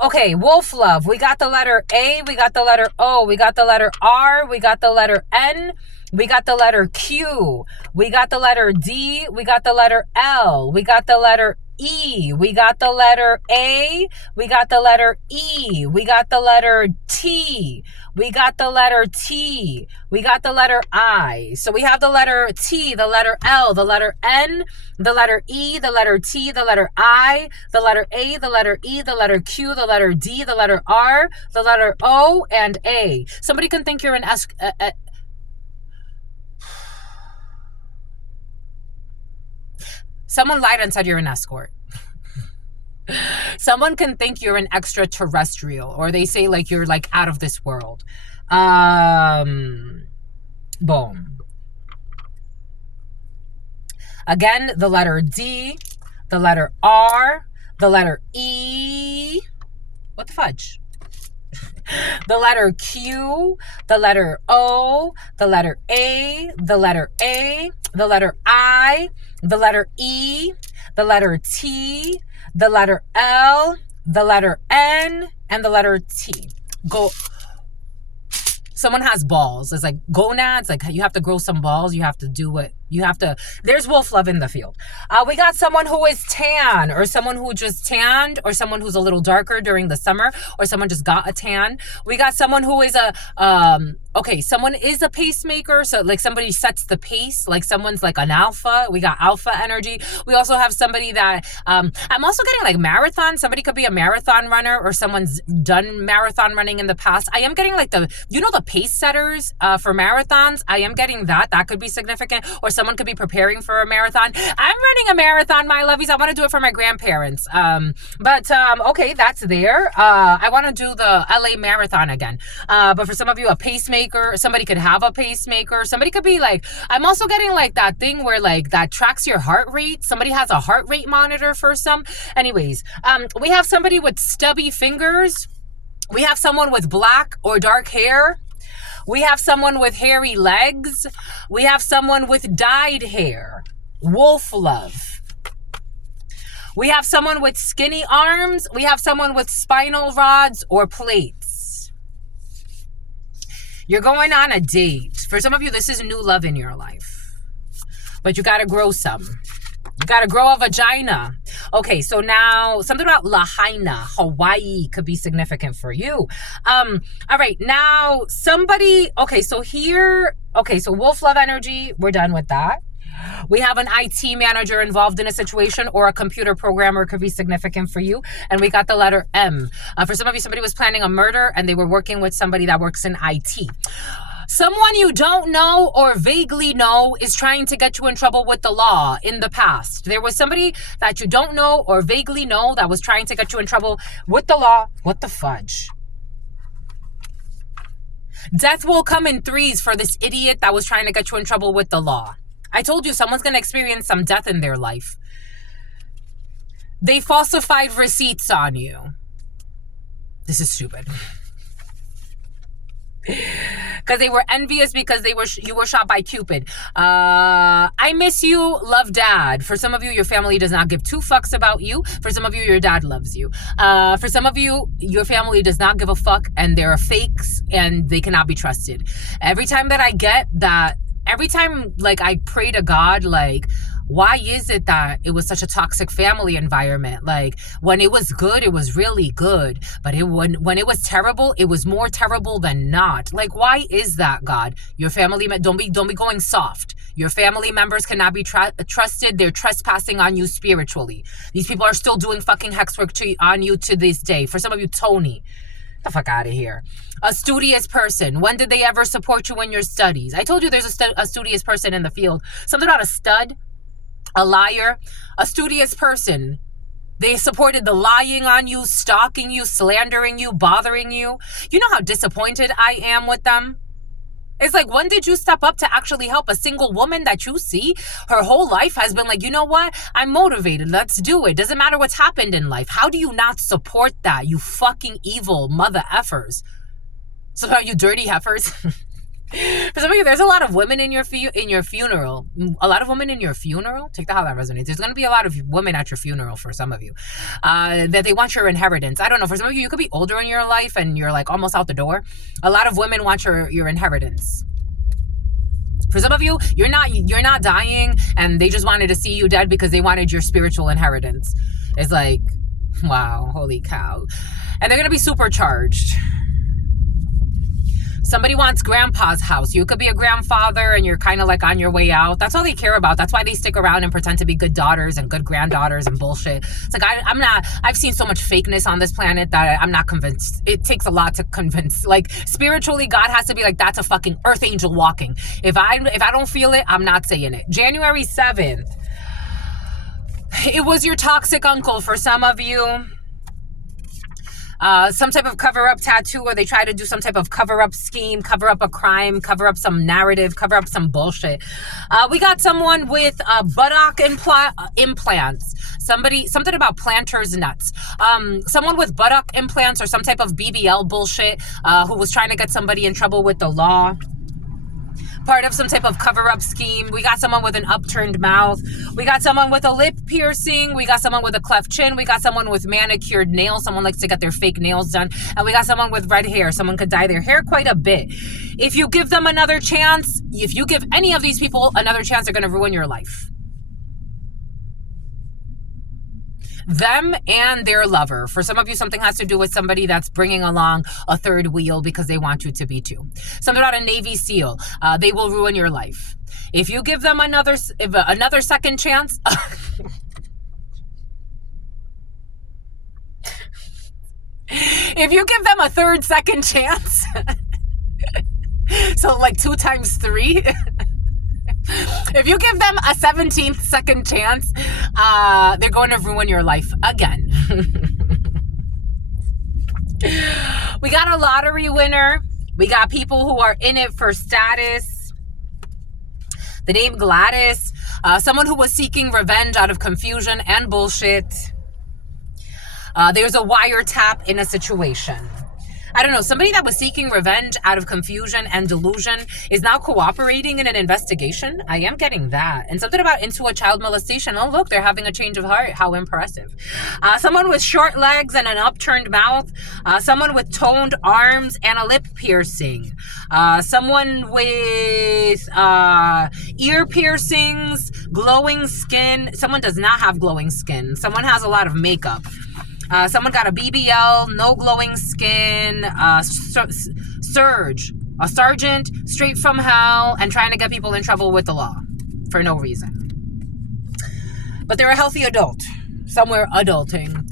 Okay, wolf love. We got the letter A. We got the letter O. We got the letter R. We got the letter N. We got the letter Q. We got the letter D. We got the letter L. We got the letter E. We got the letter A. We got the letter E. We got the letter T. We got the letter T. We got the letter I. So we have the letter T, the letter L, the letter N, the letter E, the letter T, the letter I, the letter A, the letter E, the letter Q, the letter D, the letter R, the letter O, and A. Somebody can think you're an Someone lied and said you're an escort. Someone can think you're an extraterrestrial, or they say like you're like out of this world. Boom. Again, the letter D, the letter R, the letter E. What the fudge? The letter Q, the letter O, the letter A, the letter A, the letter I, the letter E, the letter T, the letter L, the letter N, and the letter T. Go. Someone has balls. It's like gonads. Like you have to grow some balls. You have to do what you have to. There's wolf love in the field. We got someone who is tan, or someone who just tanned, or someone who's a little darker during the summer, or someone just got a tan. We got someone who is someone is a pacemaker. So like somebody sets the pace, like someone's like an alpha. We got alpha energy. We also have somebody that, I'm also getting like marathon. Somebody could be a marathon runner, or someone's done marathon running in the past. I am getting like the pace setters for marathons. I am getting that. That could be significant. Or someone could be preparing for a marathon. I'm running a marathon, my lovies. I want to do it for my grandparents. Okay, that's there. I want to do the LA marathon again. But for some of you, a pacemaker, somebody could have a pacemaker. Somebody could be like, I'm also getting like that thing where like that tracks your heart rate. Somebody has a heart rate monitor for some. Anyways, we have somebody with stubby fingers. We have someone with black or dark hair. We have someone with hairy legs. We have someone with dyed hair. Wolf love. We have someone with skinny arms. We have someone with spinal rods or plates. You're going on a date. For some of you, this is new love in your life. But you got to grow some. You got to grow a vagina. Okay, so now something about Lahaina, Hawaii could be significant for you. All right, now somebody, so wolf love energy, we're done with that. We have an IT manager involved in a situation, or a computer programmer could be significant for you. And we got the letter M. For some of you, somebody was planning a murder and they were working with somebody that works in IT. Someone you don't know or vaguely know is trying to get you in trouble with the law in the past. There was somebody that you don't know or vaguely know that was trying to get you in trouble with the law. What the fudge? Death will come in threes for this idiot that was trying to get you in trouble with the law. I told you someone's going to experience some death in their life. They falsified receipts on you. This is stupid. Because they were envious because you were shot by Cupid. I miss you, love dad. For some of you, your family does not give two fucks about you. For some of you, your dad loves you. For some of you, your family does not give a fuck and they're fakes and they cannot be trusted. Every time that I get that, every time like I pray to God, like, Why is it that it was such a toxic family environment? Like, when it was good, it was really good. But when it was terrible, it was more terrible than not. Like, why is that, God? Your family, don't be going soft. Your family members cannot be trusted. They're trespassing on you spiritually. These people are still doing fucking hex work on you to this day. For some of you, Tony, the fuck out of here. A studious person. When did they ever support you in your studies? I told you there's a studious person in the field. Something about a stud, a liar, a studious person. They supported the lying on you, stalking you, slandering you, bothering you. You know how disappointed I am with them? It's like, when did you step up to actually help a single woman that you see? Her whole life has been like, you know what? I'm motivated. Let's do it. Doesn't matter what's happened in life. How do you not support that, you fucking evil mother effers? So about you dirty heifers. For some of you, there's a lot of women in your funeral. A lot of women in your funeral? Take that how that resonates. There's going to be a lot of women at your funeral for some of you. That they want your inheritance. I don't know. For some of you, you could be older in your life and you're like almost out the door. A lot of women want your inheritance. For some of you, you're not dying and they just wanted to see you dead because they wanted your spiritual inheritance. It's like, wow, holy cow. And they're going to be supercharged. Somebody wants grandpa's house. You could be a grandfather and you're kind of like on your way out. That's all they care about. That's why they stick around and pretend to be good daughters and good granddaughters and bullshit. It's like, I've seen so much fakeness on this planet that I'm not convinced. It takes a lot to convince. Like, spiritually, God has to be like, that's a fucking earth angel walking. If I don't feel it, I'm not saying it. January 7th. It was your toxic uncle for some of you. Some type of cover-up tattoo, or they try to do some type of cover-up scheme, cover up a crime, cover up some narrative, cover up some bullshit. We got someone with buttock implants. Something about planter's nuts. Someone with buttock implants or some type of BBL bullshit, who was trying to get somebody in trouble with the law. Part of some type of cover-up scheme. We got someone with an upturned mouth. We got someone with a lip piercing. We got someone with a cleft chin. We got someone with manicured nails. Someone likes to get their fake nails done. And we got someone with red hair. Someone could dye their hair quite a bit. If you give them another chance, if you give any of these people another chance, they're going to ruin your life. Them and their lover. For some of you, something has to do with somebody that's bringing along a third wheel because they want you to be too. Something about a Navy SEAL. They will ruin your life. If you give them another second chance... if you give them a third second chance... so like 2 times 3... if you give them a 17th second chance, they're going to ruin your life again. We got a lottery winner. We got people who are in it for status. The name Gladys. Someone who was seeking revenge out of confusion and bullshit. There's a wiretap in a situation. I don't know, somebody that was seeking revenge out of confusion and delusion is now cooperating in an investigation. I am getting that. And something about into a child molestation. Oh, look, they're having a change of heart. How impressive. Someone with short legs and an upturned mouth. Someone with toned arms and a lip piercing. Someone with ear piercings, glowing skin. Someone does not have glowing skin. Someone has a lot of makeup. Someone got a BBL, no glowing skin, surge, a sergeant, straight from hell, and trying to get people in trouble with the law for no reason. But they're a healthy adult, somewhere adulting.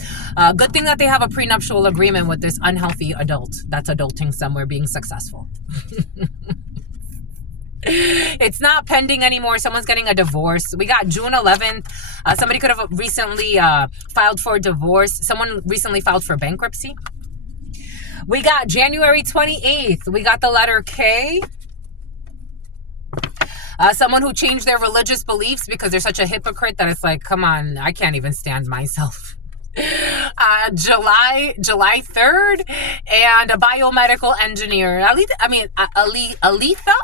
Good thing that they have a prenuptial agreement with this unhealthy adult that's adulting somewhere being successful. It's not pending anymore. Someone's getting a divorce. We got June 11th. Somebody could have recently filed for divorce. Someone recently filed for bankruptcy. We got January 28th. We got the letter K. Someone who changed their religious beliefs because they're such a hypocrite that it's like, come on, I can't even stand myself. July 3rd, and a biomedical engineer.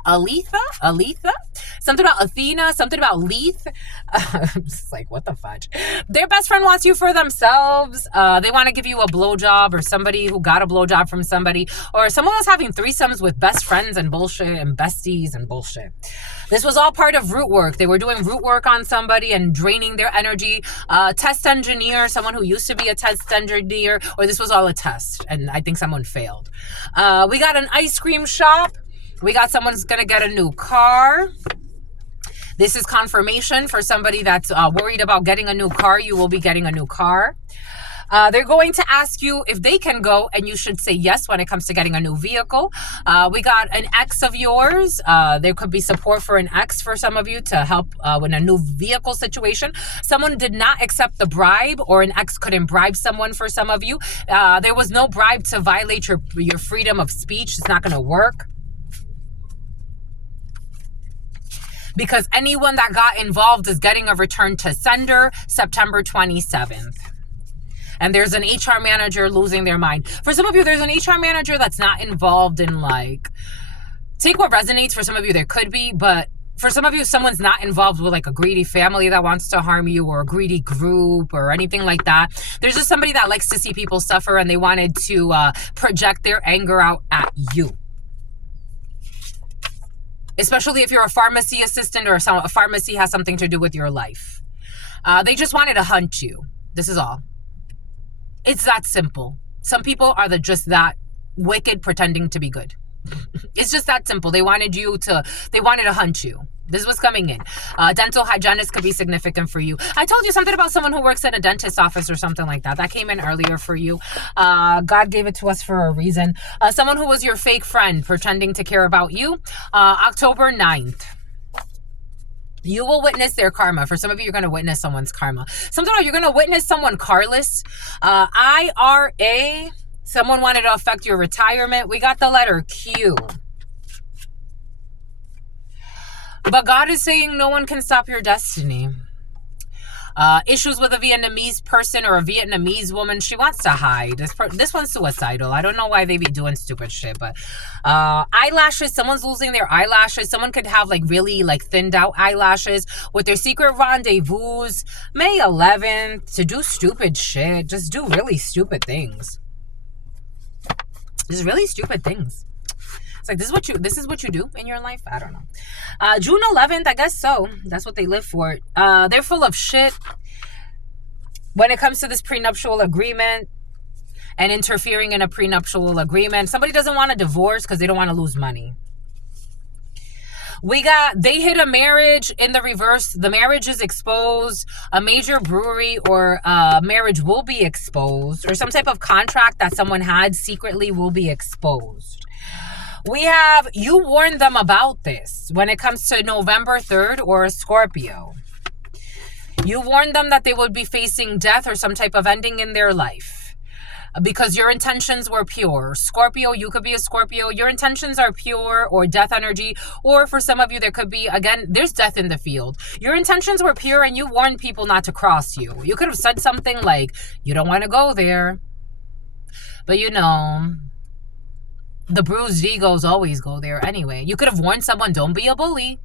Aletha. Something about Athena, something about Leith. It's like, what the fudge? Their best friend wants you for themselves. They want to give you a blowjob, or somebody who got a blowjob from somebody, or someone was having threesomes with best friends and bullshit and besties and bullshit. This was all part of root work. They were doing root work on somebody and draining their energy. Test engineer, someone who used to be a test engineer, or this was all a test, and I think someone failed. We got an ice cream shop. We got someone's going to get a new car. This is confirmation for somebody that's worried about getting a new car. You will be getting a new car. They're going to ask you if they can go, and you should say yes when it comes to getting a new vehicle. We got an ex of yours. There could be support for an ex for some of you to help with a new vehicle situation. Someone did not accept the bribe, or an ex couldn't bribe someone for some of you. There was no bribe to violate your freedom of speech. It's not going to work. Because anyone that got involved is getting a return to sender September 27th. And there's an HR manager losing their mind. For some of you, there's an HR manager that's not involved in, like, take what resonates. For some of you, there could be, but for some of you, someone's not involved with, like, a greedy family that wants to harm you, or a greedy group, or anything like that. There's just somebody that likes to see people suffer, and they wanted to project their anger out at you. Especially if you're a pharmacy assistant, or a pharmacy has something to do with your life. They just wanted to hunt you. This is all. It's that simple. Some people are just that wicked pretending to be good. It's just that simple. They wanted to hunt you. This is what's coming in. Dental hygienist could be significant for you. I told you something about someone who works at a dentist's office or something like that. That came in earlier for you. God gave it to us for a reason. Someone who was your fake friend pretending to care about you. October 9th. You will witness their karma. For some of you, you're going to witness someone's karma. Sometimes you're going to witness someone carless. IRA. Someone wanted to affect your retirement. We got the letter Q. But God is saying no one can stop your destiny. Issues with a Vietnamese person or a Vietnamese woman. She wants to hide. This one's suicidal. I don't know why they be doing stupid shit, but eyelashes. Someone's losing their eyelashes. Someone could have, like, really, like, thinned out eyelashes with their secret rendezvous May 11th to do stupid shit. Just do really stupid things. Just really stupid things. It's like, this is what you do in your life? I don't know. June 11th, I guess so. That's what they live for. They're full of shit when it comes to this prenuptial agreement and interfering in a prenuptial agreement. Somebody doesn't want a divorce because they don't want to lose money. They hit a marriage in the reverse. The marriage is exposed. A major brewery or marriage will be exposed, or some type of contract that someone had secretly will be exposed. You warned them about this when it comes to November 3rd or a Scorpio. You warned them that they would be facing death or some type of ending in their life because your intentions were pure. Scorpio, you could be a Scorpio. Your intentions are pure, or death energy. Or for some of you, there could be, again, there's death in the field. Your intentions were pure and you warned people not to cross you. You could have said something like, you don't want to go there. But you know, the bruised egos always go there anyway. You could have warned someone, don't be a bully.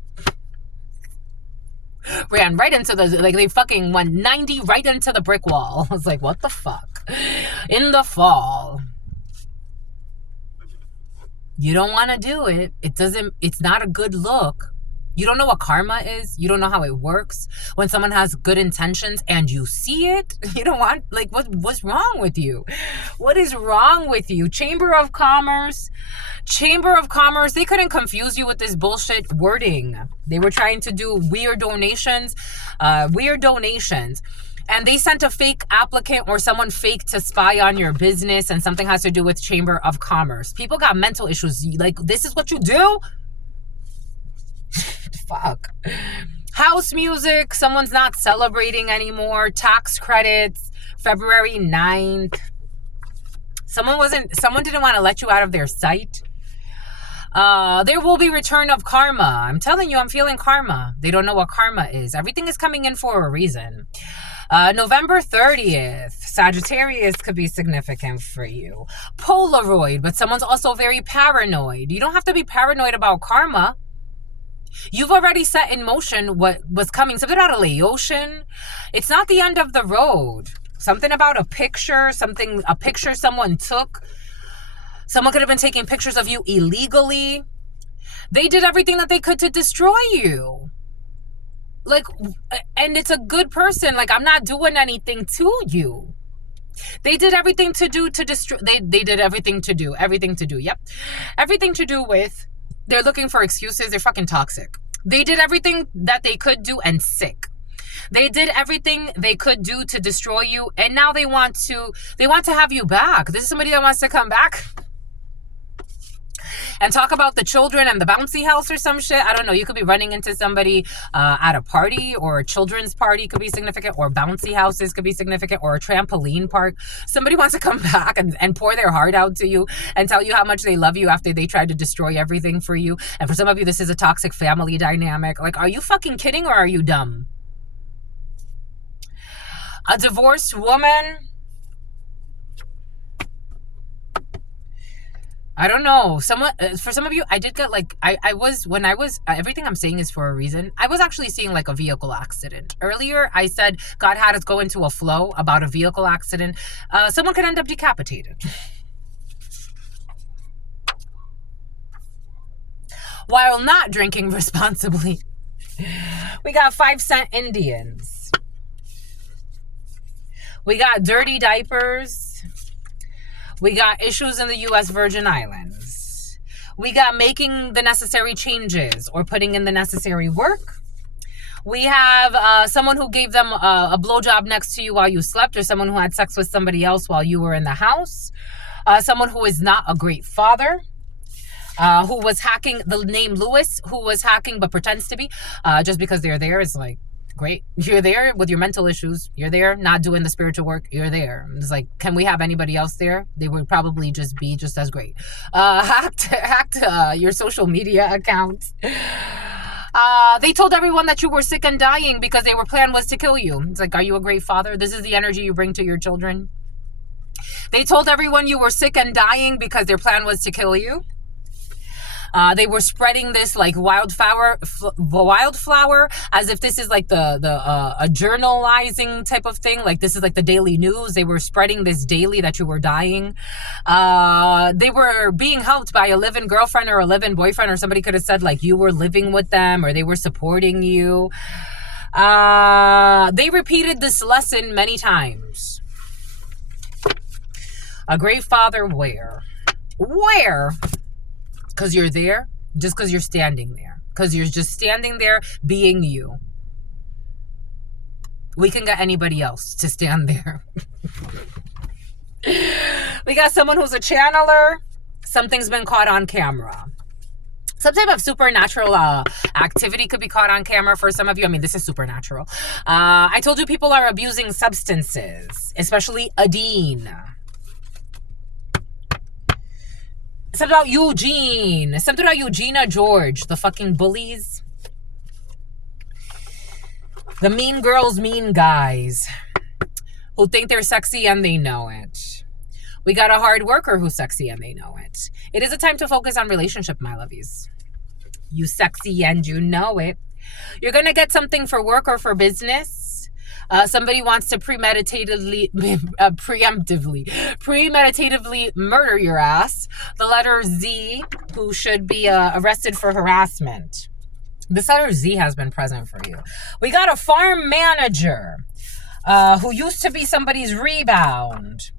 Ran right into they fucking went 90 right into the brick wall. I was like, what the fuck? In the fall. You don't want to do it. It's not a good look. You don't know what karma is. You don't know how it works. When someone has good intentions and you see it, you don't want, like, what's wrong with you? What is wrong with you? Chamber of Commerce, they couldn't confuse you with this bullshit wording. They were trying to do weird donations. And they sent a fake applicant or someone fake to spy on your business, and something has to do with Chamber of Commerce. People got mental issues. Like, this is what you do? Fuck. House music, someone's not celebrating anymore. Tax credits, February 9th. Someone didn't want to let you out of their sight. There will be return of karma. I'm telling you, I'm feeling karma. They don't know what karma is. Everything is coming in for a reason. November 30th, Sagittarius could be significant for you. Polaroid, but someone's also very paranoid. You don't have to be paranoid about karma. You've already set in motion what was coming. Something about a Laotian. It's not the end of the road. Something about a picture someone took. Someone could have been taking pictures of you illegally. They did everything that they could to destroy you. Like, and it's a good person. Like, I'm not doing anything to you. They did everything to destroy. They did everything to do. Yep. Everything to do with, they're looking for excuses. They're fucking toxic. They did everything that they could do and sick. They did everything they could do to destroy you. And now they want to have you back. This is somebody that wants to come back and talk about the children and the bouncy house or some shit. I don't know. You could be running into somebody at a party, or a children's party could be significant, or bouncy houses could be significant, or a trampoline park. Somebody wants to come back and pour their heart out to you and tell you how much they love you after they tried to destroy everything for you. And for some of you, this is a toxic family dynamic. Like, are you fucking kidding, or are you dumb? A divorced woman. I don't know. For some of you, I did get like, everything I'm saying is for a reason. I was actually seeing like a vehicle accident. Earlier, I said God had us go into a flow about a vehicle accident. Someone could end up decapitated. While not drinking responsibly. We got 5-cent Indians. We got dirty diapers. We got issues in the U.S. Virgin Islands. We got making the necessary changes or putting in the necessary work. We have someone who gave them a blowjob next to you while you slept, or someone who had sex with somebody else while you were in the house. Someone who is not a great father, who was hacking, the name Lewis, who was hacking but pretends to be. Just because they're there is like, great. You're there with your mental issues. You're there not doing the spiritual work. You're there. It's like, can we have anybody else there? They would probably just be just as great. Hacked your social media account. They told everyone that you were sick and dying because their plan was to kill you. It's like, are you a great father? This is the energy you bring to your children. They told everyone you were sick and dying because their plan was to kill you. They were spreading this like wildflower as if this is like a journalizing type of thing. Like this is like the daily news. They were spreading this daily that you were dying. They were being helped by a live-in girlfriend or a live-in boyfriend, or somebody could have said like you were living with them, or they were supporting you. They repeated this lesson many times. A great father where? Because you're there, just because you're standing there. Because you're just standing there being you. We can get anybody else to stand there. We got someone who's a channeler. Something's been caught on camera. Some type of supernatural activity could be caught on camera for some of you. I mean, this is supernatural. I told you people are abusing substances, especially Adine. Something about Eugene. Something about Eugenia George. The fucking bullies. The mean girls, mean guys. Who think they're sexy and they know it. We got a hard worker who's sexy and they know it. It is a time to focus on relationship, my lovies. You sexy and you know it. You're going to get something for work or for business. Somebody wants to premeditatively murder your ass. The letter Z, who should be arrested for harassment. This letter Z has been present for you. We got a farm manager who used to be somebody's rebound.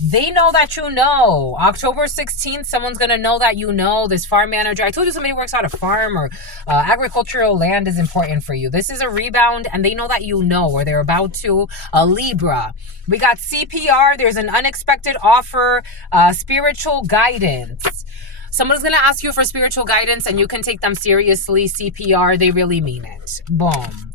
They know that you know. October 16th, someone's going to know that you know. This farm manager. I told you somebody works on a farm or agricultural land is important for you. This is a rebound and they know that you know, or they're about to. A Libra. We got CPR. There's an unexpected offer. Spiritual guidance. Someone's going to ask you for spiritual guidance and you can take them seriously. CPR. They really mean it. Boom.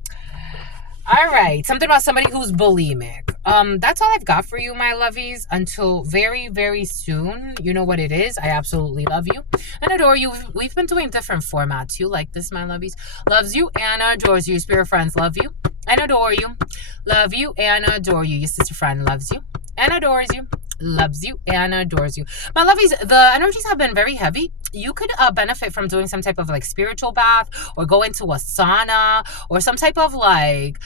All right. Something about somebody who's bulimic. That's all I've got for you, my lovies. Until very, very soon. You know what it is. I absolutely love you and adore you. We've been doing different formats. You like this, my lovies? Loves you and adores you. Spirit friends love you and adore you. Love you and adore you. Your sister friend loves you and adores you. Loves you and adores you. My lovies, the energies have been very heavy. you could benefit from doing some type of like spiritual bath, or go into a sauna, or some type of like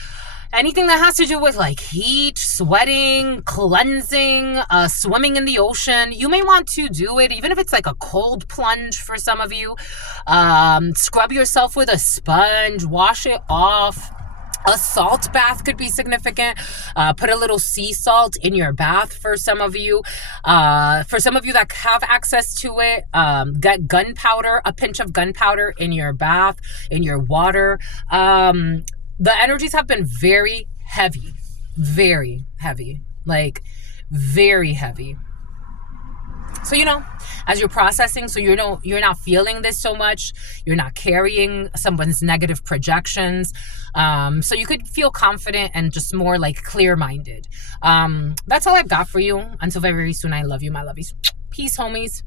anything that has to do with like heat, sweating, cleansing, swimming in the ocean. You may want to do it, even if it's like a cold plunge for some of you. Scrub yourself with a sponge, wash it off. A salt bath could be significant. Put a little sea salt in your bath for some of you. For some of you that have access to it, get gunpowder, a pinch of gunpowder in your bath, in your water. The energies have been very heavy, like very heavy. So, as you're processing, so you're not feeling this so much. You're not carrying someone's negative projections. So you could feel confident and just more like clear-minded. That's all I've got for you. Until very, very soon, I love you, my lovies. Peace, homies.